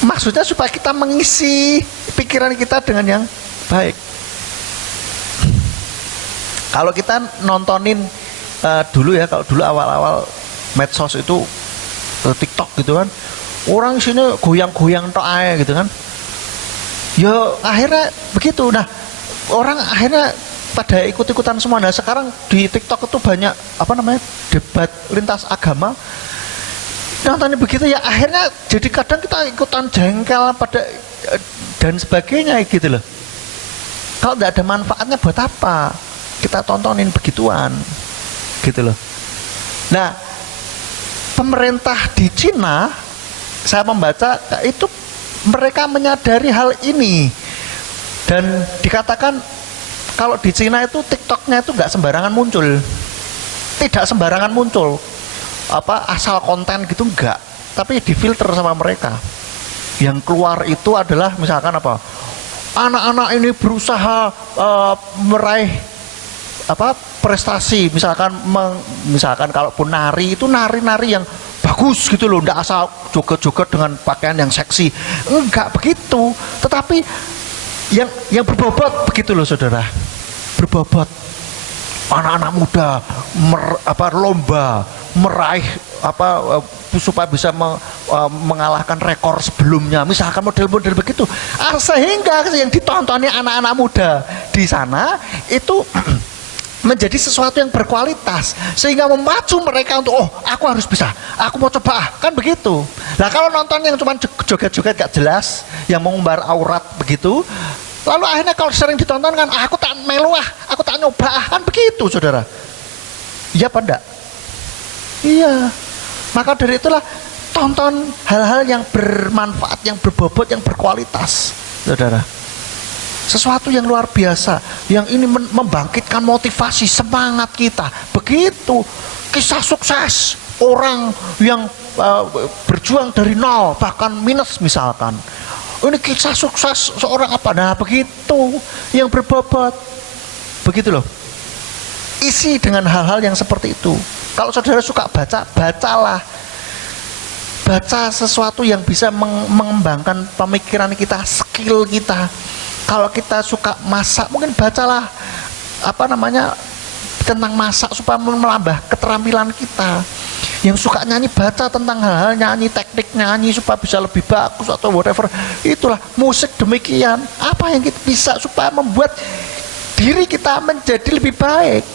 Maksudnya supaya kita mengisi pikiran kita dengan yang baik. Kalau kita nontonin dulu ya, kalau dulu awal-awal medsos itu TikTok gitu kan, orang sini goyang-goyang tok aja gitu kan, ya akhirnya begitu. Nah orang akhirnya pada ikut-ikutan semua. Nah sekarang di TikTok itu banyak debat lintas agama, nontonnya begitu ya, akhirnya jadi kadang kita ikutan jengkel pada dan sebagainya gitu loh. Kalau tidak ada manfaatnya buat apa kita tontonin begituan gitu loh. Nah pemerintah di Cina, saya membaca itu mereka menyadari hal ini, dan dikatakan kalau di Cina itu TikToknya itu nggak sembarangan muncul, tidak sembarangan muncul asal konten gitu, enggak, tapi difilter sama mereka. Yang keluar itu adalah misalkan anak-anak ini berusaha meraih prestasi, misalkan kalaupun nari itu nari-nari yang bagus gitu loh, ndak asal joget-joget dengan pakaian yang seksi, enggak begitu, tetapi yang berbobot begitu loh saudara, berbobot. Anak-anak muda lomba meraih supaya bisa mengalahkan rekor sebelumnya, misalkan model-model begitu, sehingga yang ditontonnya anak-anak muda di sana itu menjadi sesuatu yang berkualitas, sehingga memacu mereka untuk aku harus bisa, aku mau coba kan begitu. Nah kalau nonton yang cuma joget-joget gak jelas, yang mengumbar aurat begitu, lalu akhirnya kalau sering ditonton kan aku tak melu aku tak nyoba kan begitu saudara. Iya apa enggak? Iya. Maka dari itulah tonton hal-hal yang bermanfaat, yang berbobot, yang berkualitas saudara. Sesuatu yang luar biasa, yang ini membangkitkan motivasi, semangat kita. Begitu kisah sukses orang yang berjuang dari nol bahkan minus misalkan, ini kisah sukses seorang nah begitu yang berbobot begitu loh. Isi dengan hal-hal yang seperti itu. Kalau saudara suka baca, bacalah, baca sesuatu yang bisa mengembangkan pemikiran kita, skill kita. Kalau kita suka masak, mungkin bacalah tentang masak supaya menambah keterampilan kita. Yang suka nyanyi, baca tentang hal-hal nyanyi, teknik nyanyi supaya bisa lebih bagus atau whatever. Itulah musik demikian. Apa yang kita bisa supaya membuat diri kita menjadi lebih baik.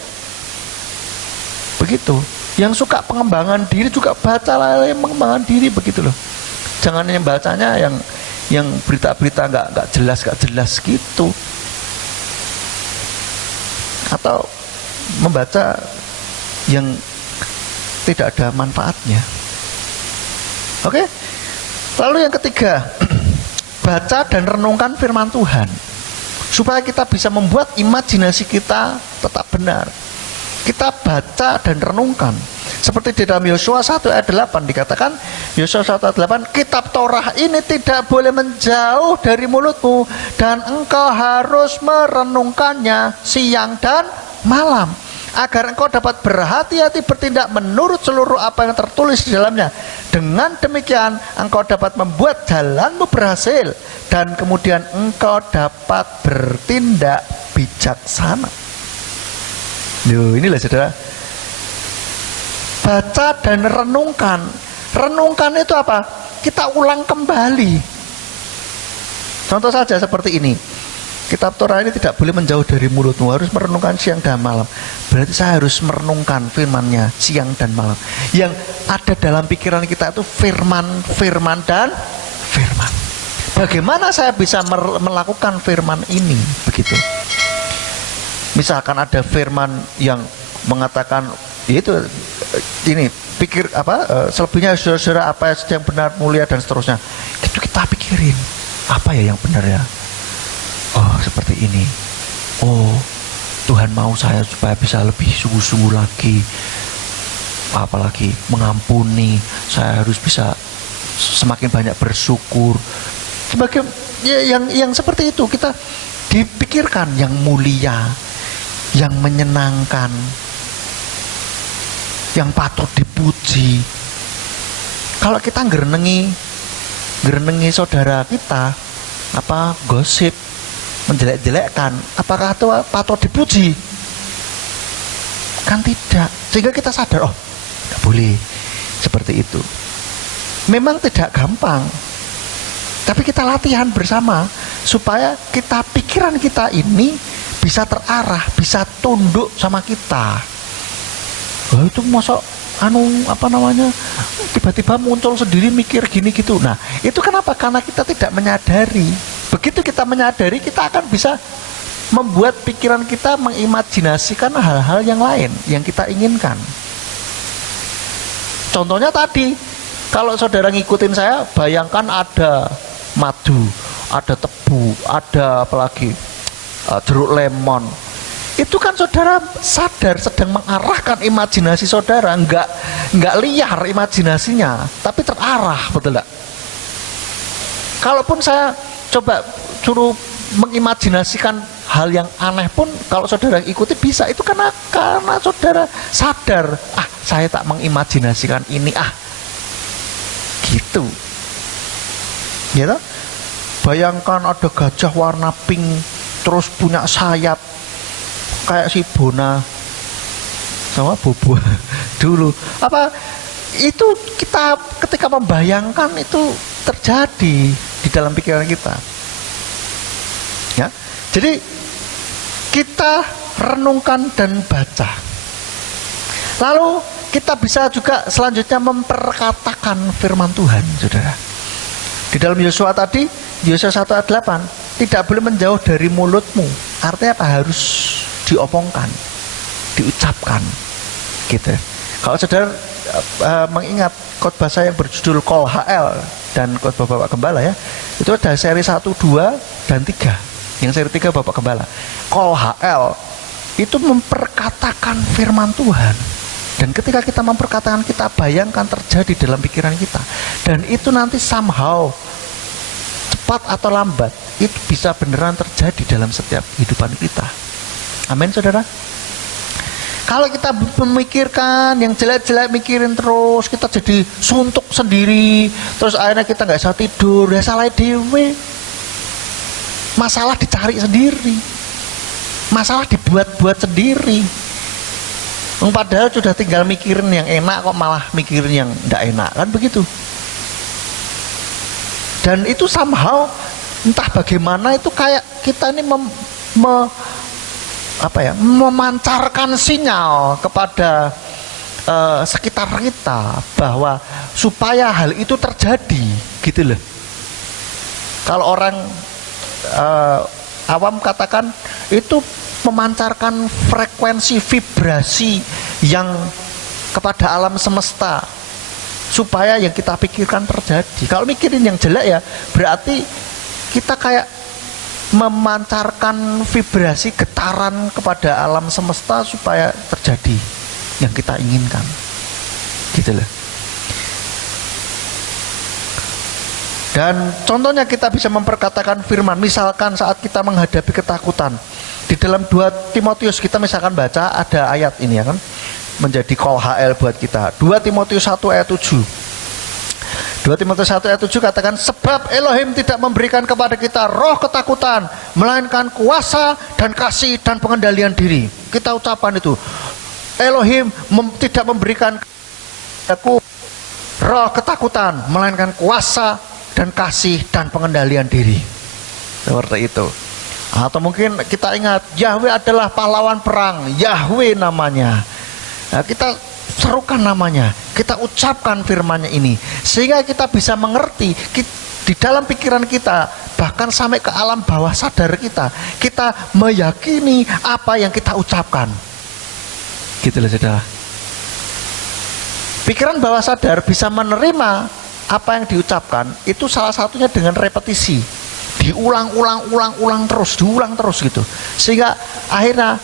Begitu. Yang suka pengembangan diri juga bacalah yang pengembangan diri begitu loh. Jangan yang bacanya yang berita-berita nggak jelas gitu, atau membaca yang tidak ada manfaatnya. Oke? Lalu yang ketiga, baca dan renungkan firman Tuhan supaya kita bisa membuat imajinasi kita tetap benar. Kita baca dan renungkan. Seperti di dalam Yosua 1 ayat 8 dikatakan, Yosua 1 ayat 8, kitab Torah ini tidak boleh menjauh dari mulutmu, dan engkau harus merenungkannya siang dan malam, agar engkau dapat berhati-hati bertindak menurut seluruh apa yang tertulis di dalamnya. Dengan demikian engkau dapat membuat jalanmu berhasil, dan kemudian engkau dapat bertindak bijaksana. Inilah saudara, baca dan renungkan. Renungkan itu apa? Kita ulang kembali. Contoh saja seperti ini, kitab Torah ini tidak boleh menjauh dari mulutmu, harus merenungkan siang dan malam. Berarti saya harus merenungkan firman-Nya siang dan malam. Yang ada dalam pikiran kita itu firman dan firman. Bagaimana saya bisa melakukan firman ini? Begitu. Misalkan ada firman yang mengatakan Itu ini pikir selebihnya saudara-saudara apa yang benar, mulia dan seterusnya. Itu kita pikirin apa ya yang benar ya. Oh seperti ini. Oh Tuhan mau saya supaya bisa lebih sungguh-sungguh lagi, apalagi mengampuni. Saya harus bisa semakin banyak bersyukur. Sebagai yang seperti itu kita dipikirkan yang mulia, yang menyenangkan, yang patut dipuji. Kalau kita gerenengi saudara kita, gosip, menjelek-jelekkan, apakah itu patut dipuji? Kan tidak. Sehingga kita sadar, oh tidak boleh seperti itu. Memang tidak gampang, tapi kita latihan bersama supaya pikiran kita ini bisa terarah, bisa tunduk sama kita. Wah itu masa tiba-tiba muncul sendiri mikir gini gitu. Nah itu kenapa? Karena kita tidak menyadari. Begitu kita menyadari, kita akan bisa membuat pikiran kita mengimajinasikan hal-hal yang lain yang kita inginkan. Contohnya tadi, kalau saudara ngikutin saya, bayangkan ada madu, ada tebu, ada apalagi jeruk lemon. Itu kan saudara sadar sedang mengarahkan imajinasi saudara, enggak liar imajinasinya, tapi terarah, betul enggak? Kalaupun saya coba suruh mengimajinasikan hal yang aneh pun, kalau saudara ikuti bisa. Itu karena saudara sadar, saya tak mengimajinasikan ini, gitu. Gitu? Bayangkan ada gajah warna pink, terus punya sayap kayak si Bona sama Bobo dulu. Itu kita ketika membayangkan itu terjadi di dalam pikiran kita. Ya. Jadi kita renungkan dan baca. Lalu kita bisa juga selanjutnya memperkatakan firman Tuhan, saudara. Di dalam Yosua tadi, Yosua 1 ayat 8, tidak boleh menjauh dari mulutmu. Artinya apa? Harus diomongkan, diucapkan, gitu. Kalau saudara mengingat khotbah saya yang berjudul Call HL dan khotbah Bapak Gembala ya, itu ada seri 1, 2, dan 3. Yang seri 3 Bapak Gembala. Call HL itu memperkatakan firman Tuhan. Dan ketika kita memperkatakan, kita bayangkan terjadi dalam pikiran kita. Dan itu nanti somehow, cepat atau lambat, itu bisa beneran terjadi dalam setiap kehidupan kita. Amin, saudara. Kalau kita memikirkan yang jelek-jelek, mikirin terus, kita jadi suntuk sendiri, terus akhirnya kita nggak bisa tidur, ya salah dewe. Masalah dicari sendiri, masalah dibuat-buat sendiri. Padahal sudah tinggal mikirin yang enak, kok malah mikirin yang nggak enak, kan begitu. Dan itu somehow entah bagaimana itu kayak kita ini memancarkan sinyal kepada sekitar kita bahwa supaya hal itu terjadi, gitu loh. Kalau orang awam katakan itu memancarkan frekuensi vibrasi yang kepada alam semesta supaya yang kita pikirkan terjadi. Kalau mikirin yang jelek ya berarti kita kayak memancarkan vibrasi getaran kepada alam semesta supaya terjadi yang kita inginkan, gitu loh. Dan contohnya kita bisa memperkatakan firman, misalkan saat kita menghadapi ketakutan. Di dalam 2 Timotius kita misalkan baca ada ayat ini ya kan, menjadi call HL buat kita. 2 Timotius 1 ayat 7. 2 Timotius 1 ayat 7 katakan, sebab Elohim tidak memberikan kepada kita roh ketakutan, melainkan kuasa dan kasih dan pengendalian diri. Kita ucapan itu, Elohim tidak memberikan aku roh ketakutan, melainkan kuasa dan kasih dan pengendalian diri. Seperti itu. Atau mungkin kita ingat, Yahweh adalah pahlawan perang, Yahweh namanya. Nah, kita serukan namanya, kita ucapkan firman-Nya ini, sehingga kita bisa mengerti di dalam pikiran kita, bahkan sampai ke alam bawah sadar kita meyakini apa yang kita ucapkan. Gitu loh saudara. Pikiran bawah sadar bisa menerima apa yang diucapkan itu salah satunya dengan repetisi, diulang terus gitu, sehingga akhirnya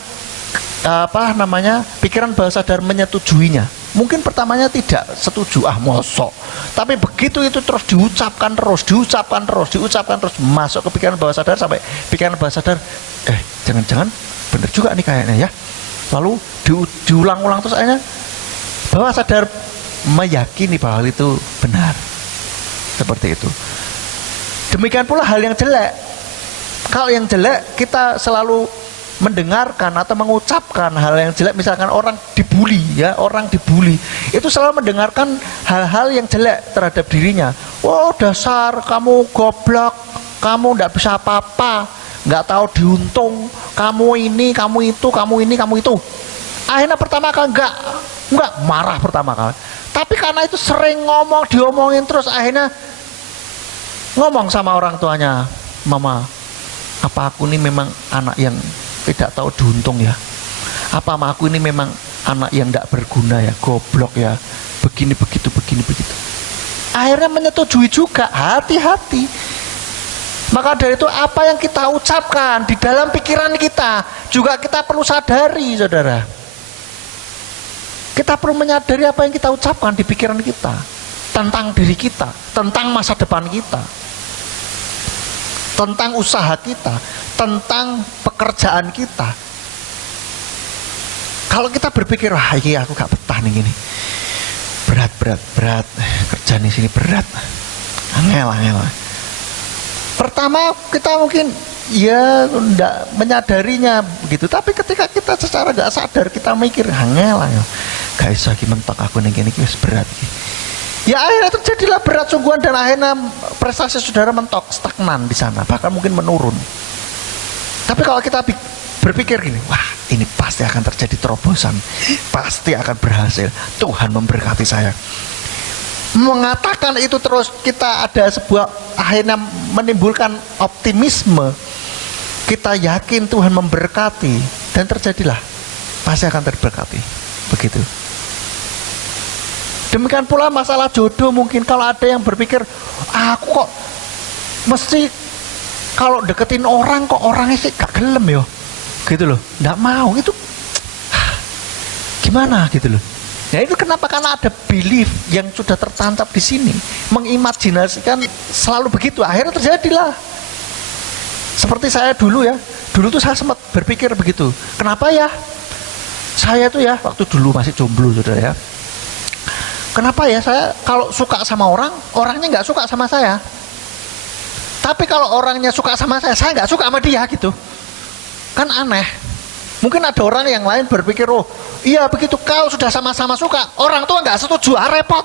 pikiran bawah sadar menyetujuinya. Mungkin pertamanya tidak setuju, mosok, tapi begitu itu terus diucapkan terus masuk ke pikiran bawah sadar, sampai pikiran bawah sadar jangan-jangan bener juga nih kayaknya ya, lalu diulang-ulang terus, akhirnya bawah sadar meyakini bahwa itu benar. Seperti itu. Demikian pula hal yang jelek. Kalau yang jelek kita selalu mendengarkan atau mengucapkan hal yang jelek, misalkan orang dibully ya, itu selalu mendengarkan hal-hal yang jelek terhadap dirinya. Oh, dasar kamu goblok, kamu tidak bisa apa-apa, nggak tahu diuntung, kamu ini, kamu itu. Akhirnya pertama kali enggak marah pertama kali. Tapi karena itu sering diomongin terus, akhirnya ngomong sama orang tuanya, mama, apa aku ini memang anak yang tidak tahu diuntung ya? Apa aku ini memang anak yang tidak berguna ya, goblok ya, begini begitu. Akhirnya menyetujui juga, hati-hati. Maka dari itu apa yang kita ucapkan di dalam pikiran kita juga kita perlu sadari, saudara. Kita perlu menyadari apa yang kita ucapkan di pikiran kita tentang diri kita, tentang masa depan kita, tentang usaha kita, tentang pekerjaan kita. Kalau kita berpikir, wah ini aku gak betah nih gini, berat, kerjaan di sini berat, angel. Pertama kita mungkin ya enggak menyadarinya begitu, tapi ketika kita secara gak sadar kita mikir, angel, gak bisa lagi mentok aku nih gini berat. Ya akhirnya terjadilah berat sungguhan, dan akhirnya prestasi saudara mentok, stagnan di sana, bahkan mungkin menurun. Tapi kalau kita berpikir gini, wah ini pasti akan terjadi terobosan, pasti akan berhasil, Tuhan memberkati saya. Mengatakan itu terus, kita ada sebuah akhirnya menimbulkan optimisme. Kita yakin Tuhan memberkati, dan terjadilah, pasti akan terberkati. Begitu. Demikian pula masalah jodoh, mungkin kalau ada yang berpikir, aku kok mesti kalau deketin orang kok orangnya sih gak gelem ya, gitu loh, nggak mau, itu gimana gitu loh. Ya itu kenapa? Karena ada belief yang sudah tertancap di sini, mengimajinasikan selalu begitu, akhirnya terjadilah. Seperti saya dulu tuh saya sempat berpikir begitu, kenapa ya saya tuh ya waktu dulu masih jomblo, saudara ya, kenapa ya saya kalau suka sama orang, orangnya nggak suka sama saya, tapi kalau orangnya suka sama saya nggak suka sama dia, gitu kan aneh. Mungkin ada orang yang lain berpikir, oh iya begitu, kalau sudah sama-sama suka, orang tua nggak setuju, repot.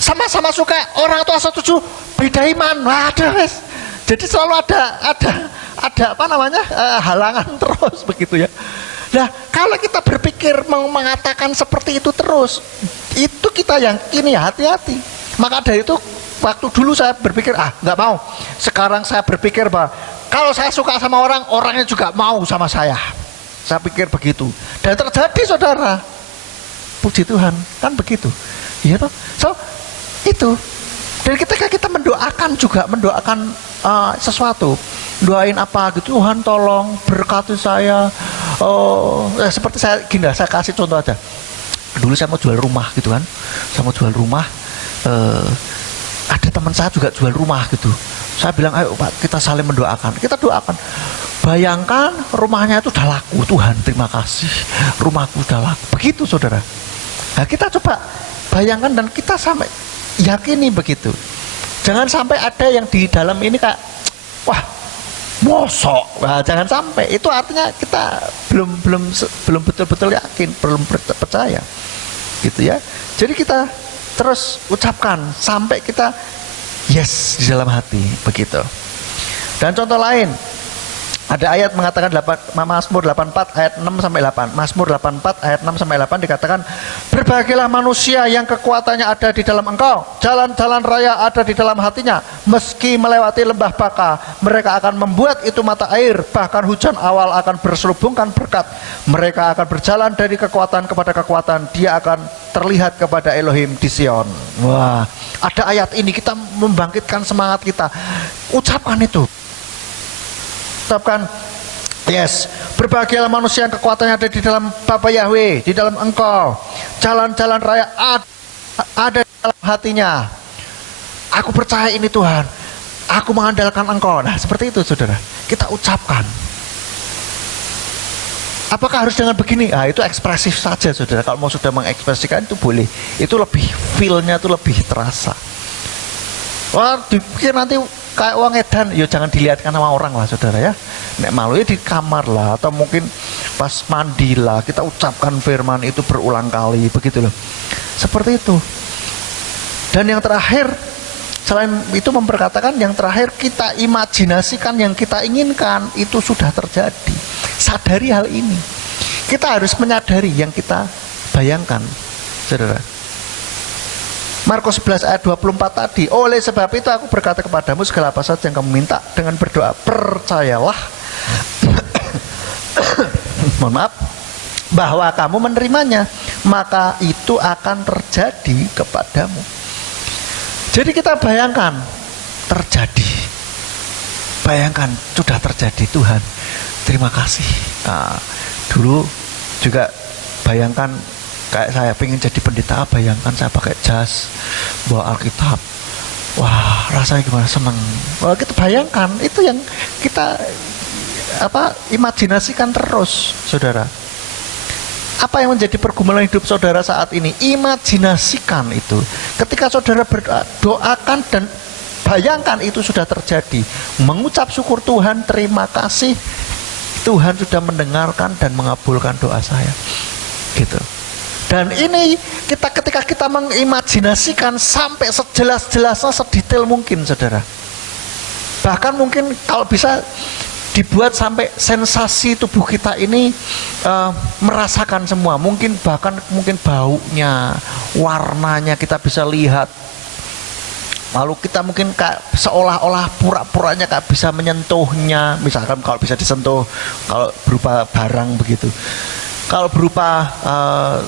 Sama-sama suka, orang tua setuju, beda iman, waduh wes. Jadi selalu ada halangan terus begitu ya. Nah kalau kita berpikir mau mengatakan seperti itu terus, itu kita yang ini hati-hati. Maka dari itu waktu dulu saya berpikir, nggak mau. Sekarang saya berpikir bahwa kalau saya suka sama orang, orangnya juga mau sama saya. Saya pikir begitu, dan terjadi, saudara. Puji Tuhan, kan begitu. Iya toh? So itu. Dan ketika kita mendoakan juga, mendoakan sesuatu, doain apa gitu, Tuhan tolong berkati saya. Seperti saya gini, saya kasih contoh aja. Dulu saya mau jual rumah gitu kan, saya mau jual rumah. Ada teman saya juga jual rumah gitu. Saya bilang, ayo Pak, kita saling mendoakan. Kita doakan. Bayangkan rumahnya itu udah laku, Tuhan terima kasih, rumahku udah laku. Begitu, saudara. Nah kita coba bayangkan dan kita sampai yakini begitu. Jangan sampai ada yang di dalam ini kayak, wah mosok. Nah, jangan sampai. Itu artinya kita belum betul-betul yakin, belum percaya, gitu ya. Jadi kita terus ucapkan sampai kita yes di dalam hati, begitu. Dan contoh lain, Ada ayat mengatakan Mazmur 84 ayat 6 sampai 8. Mazmur 84 ayat 6 sampai 8 dikatakan, berbahagialah manusia yang kekuatannya ada di dalam engkau, jalan-jalan raya ada di dalam hatinya. Meski melewati lembah baka, mereka akan membuat itu mata air, bahkan hujan awal akan berselubungkan berkat. Mereka akan berjalan dari kekuatan kepada kekuatan, dia akan terlihat kepada Elohim di Sion. Wah, ada ayat ini kita membangkitkan semangat kita. Ucapkan itu. Ucapkan, yes, berbahagialah manusia yang kekuatannya ada di dalam Bapa Yahweh, di dalam engkau, jalan-jalan raya ada di dalam hatinya. Aku percaya ini Tuhan, aku mengandalkan engkau. Nah seperti itu saudara, kita ucapkan. Apakah harus dengan begini? Nah itu ekspresif saja saudara. Kalau mau sudah mengekspresikan itu boleh. Itu lebih feel-nya itu lebih terasa. Wah dipikir nanti kayak uang edan, ya jangan dilihatkan sama orang lah saudara ya. Nek malu ya di kamar lah, atau mungkin pas mandi lah kita ucapkan firman itu berulang kali begitu loh. Seperti itu. Dan yang terakhir, selain itu memperkatakan, yang terakhir kita imajinasikan yang kita inginkan itu sudah terjadi. Sadari hal ini. Kita harus menyadari yang kita bayangkan saudara. Markus 11 ayat 24 tadi, oleh sebab itu aku berkata kepadamu, segala apa saja yang kamu minta dengan berdoa, percayalah mohon maaf, bahwa kamu menerimanya, maka itu akan terjadi kepadamu. Jadi kita bayangkan terjadi, bayangkan sudah terjadi. Tuhan terima kasih. Nah, dulu juga bayangkan kayak saya pengen jadi pendeta, bayangkan saya pakai jas, bawa Alkitab, wah rasanya gimana, seneng. Wah kita bayangkan, itu yang kita imajinasikan terus saudara. Apa yang menjadi pergumulan hidup saudara saat ini? Imajinasikan itu. Ketika saudara berdoa, doakan dan bayangkan itu sudah terjadi. Mengucap syukur Tuhan, terima kasih Tuhan sudah mendengarkan dan mengabulkan doa saya gitu. Dan ini ketika kita mengimajinasikan sampai sejelas-jelasnya, sedetail mungkin saudara. Bahkan mungkin kalau bisa dibuat sampai sensasi tubuh kita ini merasakan semua. Mungkin baunya, warnanya kita bisa lihat. Lalu kita mungkin seolah-olah pura-puranya bisa menyentuhnya. Misalkan kalau bisa disentuh, kalau berupa barang begitu. Kalau berupa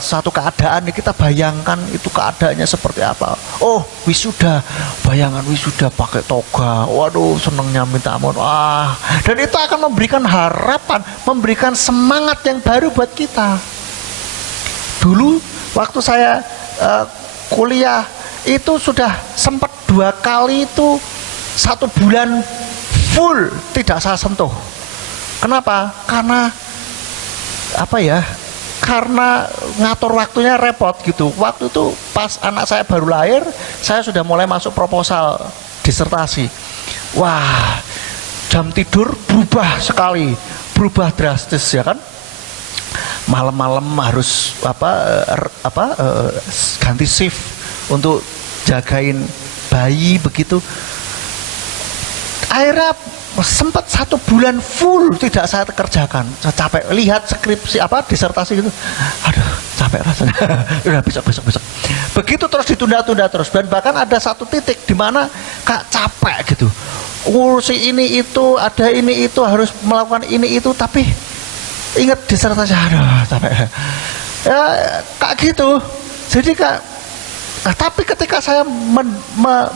satu keadaan, kita bayangkan itu keadaannya seperti apa. Oh wisuda, bayangan wisuda pakai toga, waduh senengnya minta ampun. Dan itu akan memberikan harapan, memberikan semangat yang baru buat kita. Dulu waktu saya kuliah itu sudah sempat 2 kali itu 1 bulan full tidak saya sentuh. Kenapa? Karena ngatur waktunya repot gitu. Waktu itu pas anak saya baru lahir, saya sudah mulai masuk proposal disertasi. Wah, jam tidur berubah sekali, berubah drastis ya kan. Malam-malam harus ganti shift untuk jagain bayi begitu. Akhirnya sempat 1 bulan full tidak saya kerjakan. Saya capek lihat skripsi disertasi gitu. Aduh, capek rasanya. Udah besok. Begitu terus ditunda-tunda terus. Dan bahkan ada satu titik di mana capek gitu. Ngurusi ini itu, ada ini itu, harus melakukan ini itu, tapi ingat disertasi, aduh capek. Ya kayak gitu. Jadi tapi ketika saya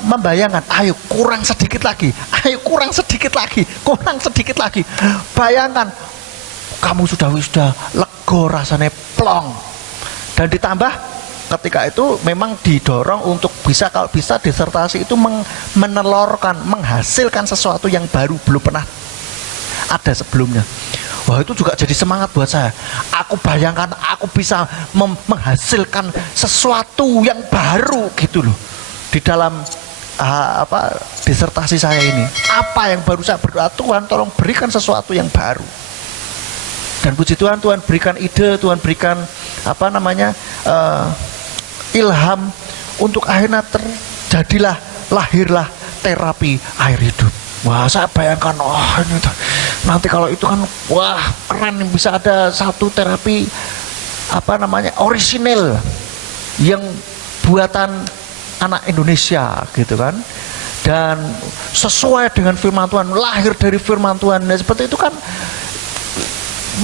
membayangkan, ayo kurang sedikit lagi, bayangkan kamu sudah lego rasanya plong. Dan ditambah ketika itu memang didorong untuk kalau bisa disertasi itu menelorkan, menghasilkan sesuatu yang baru, belum pernah ada sebelumnya. Wah itu juga jadi semangat buat saya. Aku bayangkan aku bisa menghasilkan sesuatu yang baru gitu loh di dalam disertasi saya ini. Apa yang baru saya berdoa, Tuhan tolong berikan sesuatu yang baru. Dan puji Tuhan, Tuhan berikan ide, Tuhan berikan ilham untuk akhirnya lahirlah terapi air hidup. Wah, saya bayangkan, ini nanti kalau itu kan, wah keren, bisa ada satu terapi orisinil yang buatan anak Indonesia gitu kan, dan sesuai dengan firman Tuhan, lahir dari firman Tuhan. Nah, seperti itu kan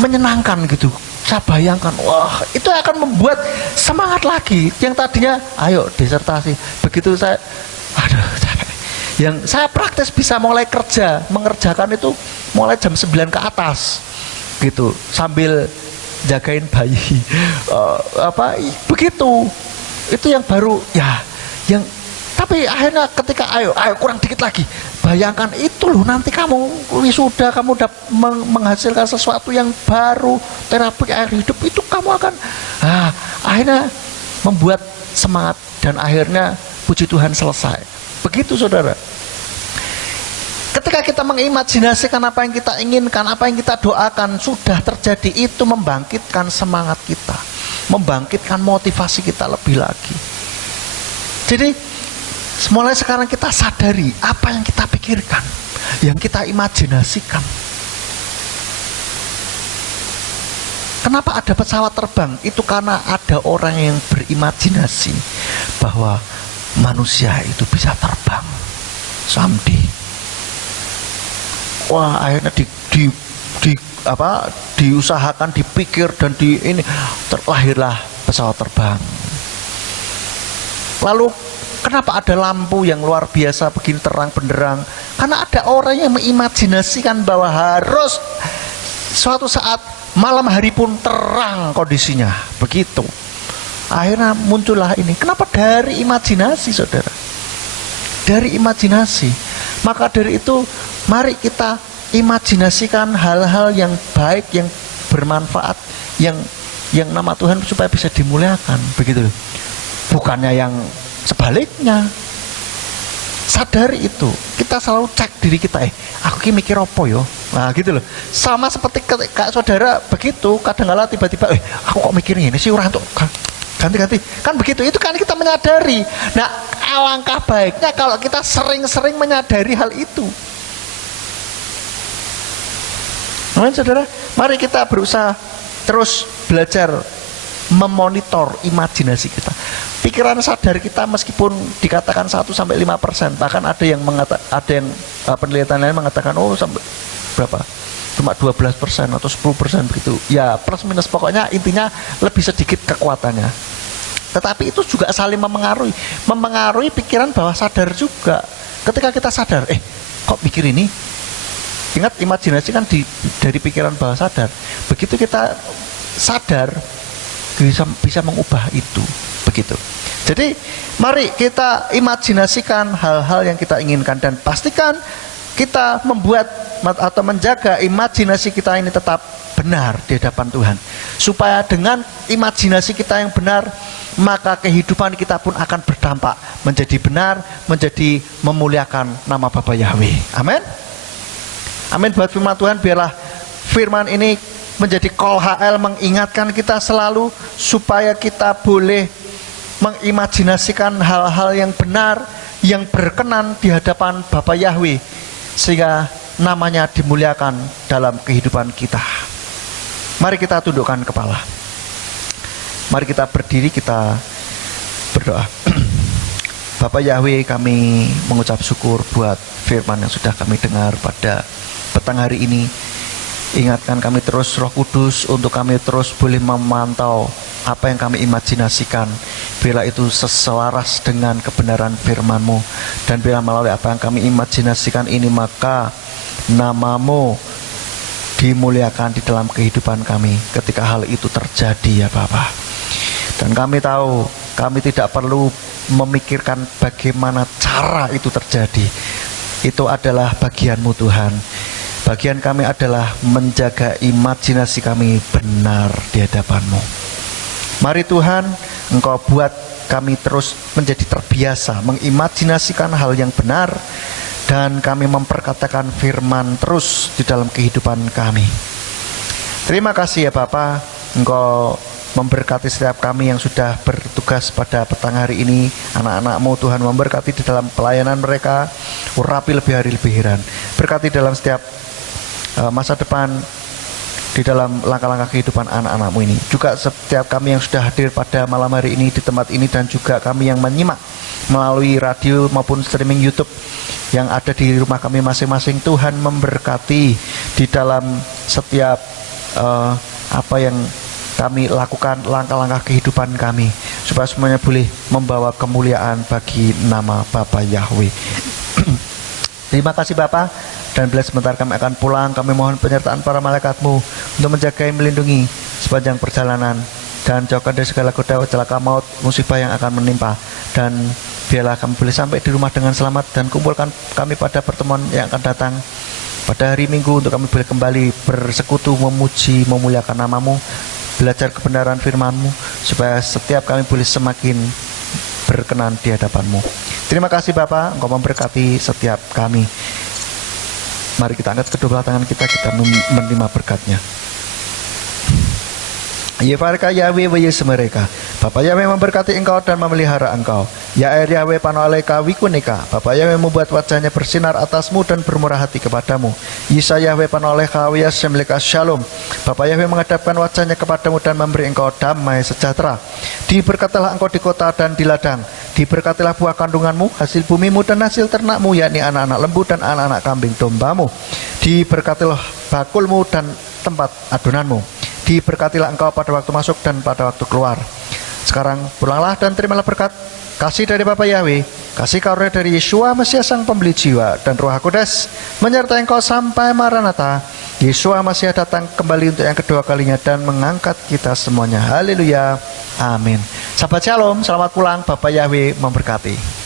menyenangkan gitu. Saya bayangkan, wah itu akan membuat semangat lagi. Yang tadinya ayo disertasi, begitu saya capek. Yang saya praktis bisa mulai mengerjakan itu mulai jam 9 ke atas gitu, sambil jagain bayi. Begitu. Itu yang baru ya, yang tapi akhirnya ketika ayo kurang dikit lagi, bayangkan itu loh, nanti kamu wisuda, kamu udah menghasilkan sesuatu yang baru, terapi air hidup itu kamu akan akhirnya membuat semangat, dan akhirnya puji Tuhan selesai. Begitu saudara. Ketika kita mengimajinasikan apa yang kita inginkan, apa yang kita doakan sudah terjadi, itu membangkitkan semangat kita, membangkitkan motivasi kita lebih lagi. Jadi mulai sekarang kita sadari apa yang kita pikirkan, yang kita imajinasikan. Kenapa ada pesawat terbang? Itu karena ada orang yang berimajinasi bahwa manusia itu bisa terbang someday. Wah, akhirnya diusahakan, dipikir, dan terlahirlah pesawat terbang. Lalu kenapa ada lampu yang luar biasa begini terang benderang? Karena ada orang yang mengimajinasikan bahwa harus suatu saat malam hari pun terang kondisinya. Begitu. Akhirnya muncullah ini. Kenapa? Dari imajinasi, saudara. Dari imajinasi. Maka dari itu, mari kita imajinasikan hal-hal yang baik, yang bermanfaat, yang nama Tuhan supaya bisa dimuliakan. Begitu. Bukannya yang sebaliknya. Sadari itu. Kita selalu cek diri kita, aku ini mikir apa yo? Nah gitu loh. Sama seperti kayak saudara begitu, kadang-kala tiba-tiba aku kok mikirnya ini sih, orang tuh ganti-ganti. Kan begitu, itu kan kita menyadari. Nah, alangkah baiknya kalau kita sering-sering menyadari hal itu. Amin, saudara. Mari kita berusaha terus belajar memonitor imajinasi kita. Pikiran sadar kita meskipun dikatakan 1-5%, bahkan ada yang penelitian lain mengatakan sampai berapa? Cuma 12% atau 10% begitu. Ya, plus minus, pokoknya intinya lebih sedikit kekuatannya. Tetapi itu juga saling memengaruhi pikiran bawah sadar juga. Ketika kita sadar, kok mikir ini? Ingat, imajinasi kan dari pikiran bawah sadar. Begitu kita sadar, bisa mengubah itu. Begitu. Jadi mari kita imajinasikan hal-hal yang kita inginkan, dan pastikan kita membuat atau menjaga imajinasi kita ini tetap benar di hadapan Tuhan. Supaya dengan imajinasi kita yang benar, maka kehidupan kita pun akan berdampak menjadi benar, menjadi memuliakan nama Bapa Yahweh. Amin. Amin. Buat firman Tuhan, biarlah firman ini menjadi call HL, mengingatkan kita selalu supaya kita boleh mengimajinasikan hal-hal yang benar, yang berkenan di hadapan Bapa Yahweh, sehingga namanya dimuliakan dalam kehidupan kita. Mari kita tundukkan kepala. Mari kita berdiri, kita berdoa. Bapa Yahweh, kami mengucap syukur buat firman yang sudah kami dengar pada petang hari ini. Ingatkan kami terus, Roh Kudus, untuk kami terus boleh memantau apa yang kami imajinasikan, bila itu seselaras dengan kebenaran firman-Mu. Dan bila melalui apa yang kami imajinasikan ini, maka nama-Mu dimuliakan di dalam kehidupan kami ketika hal itu terjadi, ya Bapa. Dan kami tahu, kami tidak perlu memikirkan bagaimana cara itu terjadi. Itu adalah bagian-Mu, Tuhan. Bagian kami adalah menjaga imajinasi kami benar di hadapan-Mu. Mari Tuhan, Engkau buat kami terus menjadi terbiasa mengimajinasikan hal yang benar, dan kami memperkatakan firman terus di dalam kehidupan kami. Terima kasih ya Bapa, Engkau memberkati setiap kami yang sudah bertugas pada petang hari ini. Anak-anak-Mu Tuhan memberkati di dalam pelayanan mereka, urapi lebih hari lebih heran. Berkati dalam setiap masa depan, di dalam langkah-langkah kehidupan anak-anak-Mu ini. Juga setiap kami yang sudah hadir pada malam hari ini di tempat ini, dan juga kami yang menyimak melalui radio maupun streaming YouTube yang ada di rumah kami masing-masing. Tuhan memberkati di dalam setiap apa yang kami lakukan, langkah-langkah kehidupan kami, supaya semuanya boleh membawa kemuliaan bagi nama Bapa Yahweh. Terima kasih Bapa, dan bila sebentar kami akan pulang, kami mohon penyertaan para malaikat-Mu untuk menjaga dan melindungi sepanjang perjalanan, dan jauhkan dari segala godaan celaka maut, musibah yang akan menimpa, dan biarlah kami boleh sampai di rumah dengan selamat, dan kumpulkan kami pada pertemuan yang akan datang pada hari Minggu, untuk kami boleh kembali bersekutu, memuji, memuliakan nama-Mu, belajar kebenaran firman-Mu, supaya setiap kami boleh semakin berkenan di hadapan-Mu. Terima kasih Bapa, Engkau memberkati setiap kami. Mari kita angkat kedua belah tangan kita menerima berkat-Nya. Yevarka Yahweh wa Yesemereka. Bapa Yahweh memberkati engkau dan memelihara engkau. Ya air Yahweh panoaleka wikuneka. Bapa Yahweh membuat wajahnya bersinar atasmu dan bermurah hati kepadamu. Yisa Yahweh panoaleka wa Yesemereka shalom. Bapa Yahweh menghadapkan wajahnya kepadamu dan memberi engkau damai sejahtera. Diberkatilah engkau di kota dan di ladang. Diberkatilah buah kandunganmu, hasil bumimu dan hasil ternakmu, yakni anak-anak lembu dan anak-anak kambing dombamu. Diberkatilah bakulmu dan tempat adonanmu. Diberkatilah engkau pada waktu masuk dan pada waktu keluar. Sekarang pulanglah dan terimalah berkat, kasih dari Bapa Yahweh, kasih karunia dari Yeshua Mesias Sang Pembeli Jiwa, dan Roh Kudus menyertai engkau sampai Maranatha. Yeshua Mesias datang kembali untuk yang kedua kalinya dan mengangkat kita semuanya. Haleluya, amin. Sahabat Shalom, selamat pulang. Bapa Yahweh memberkati.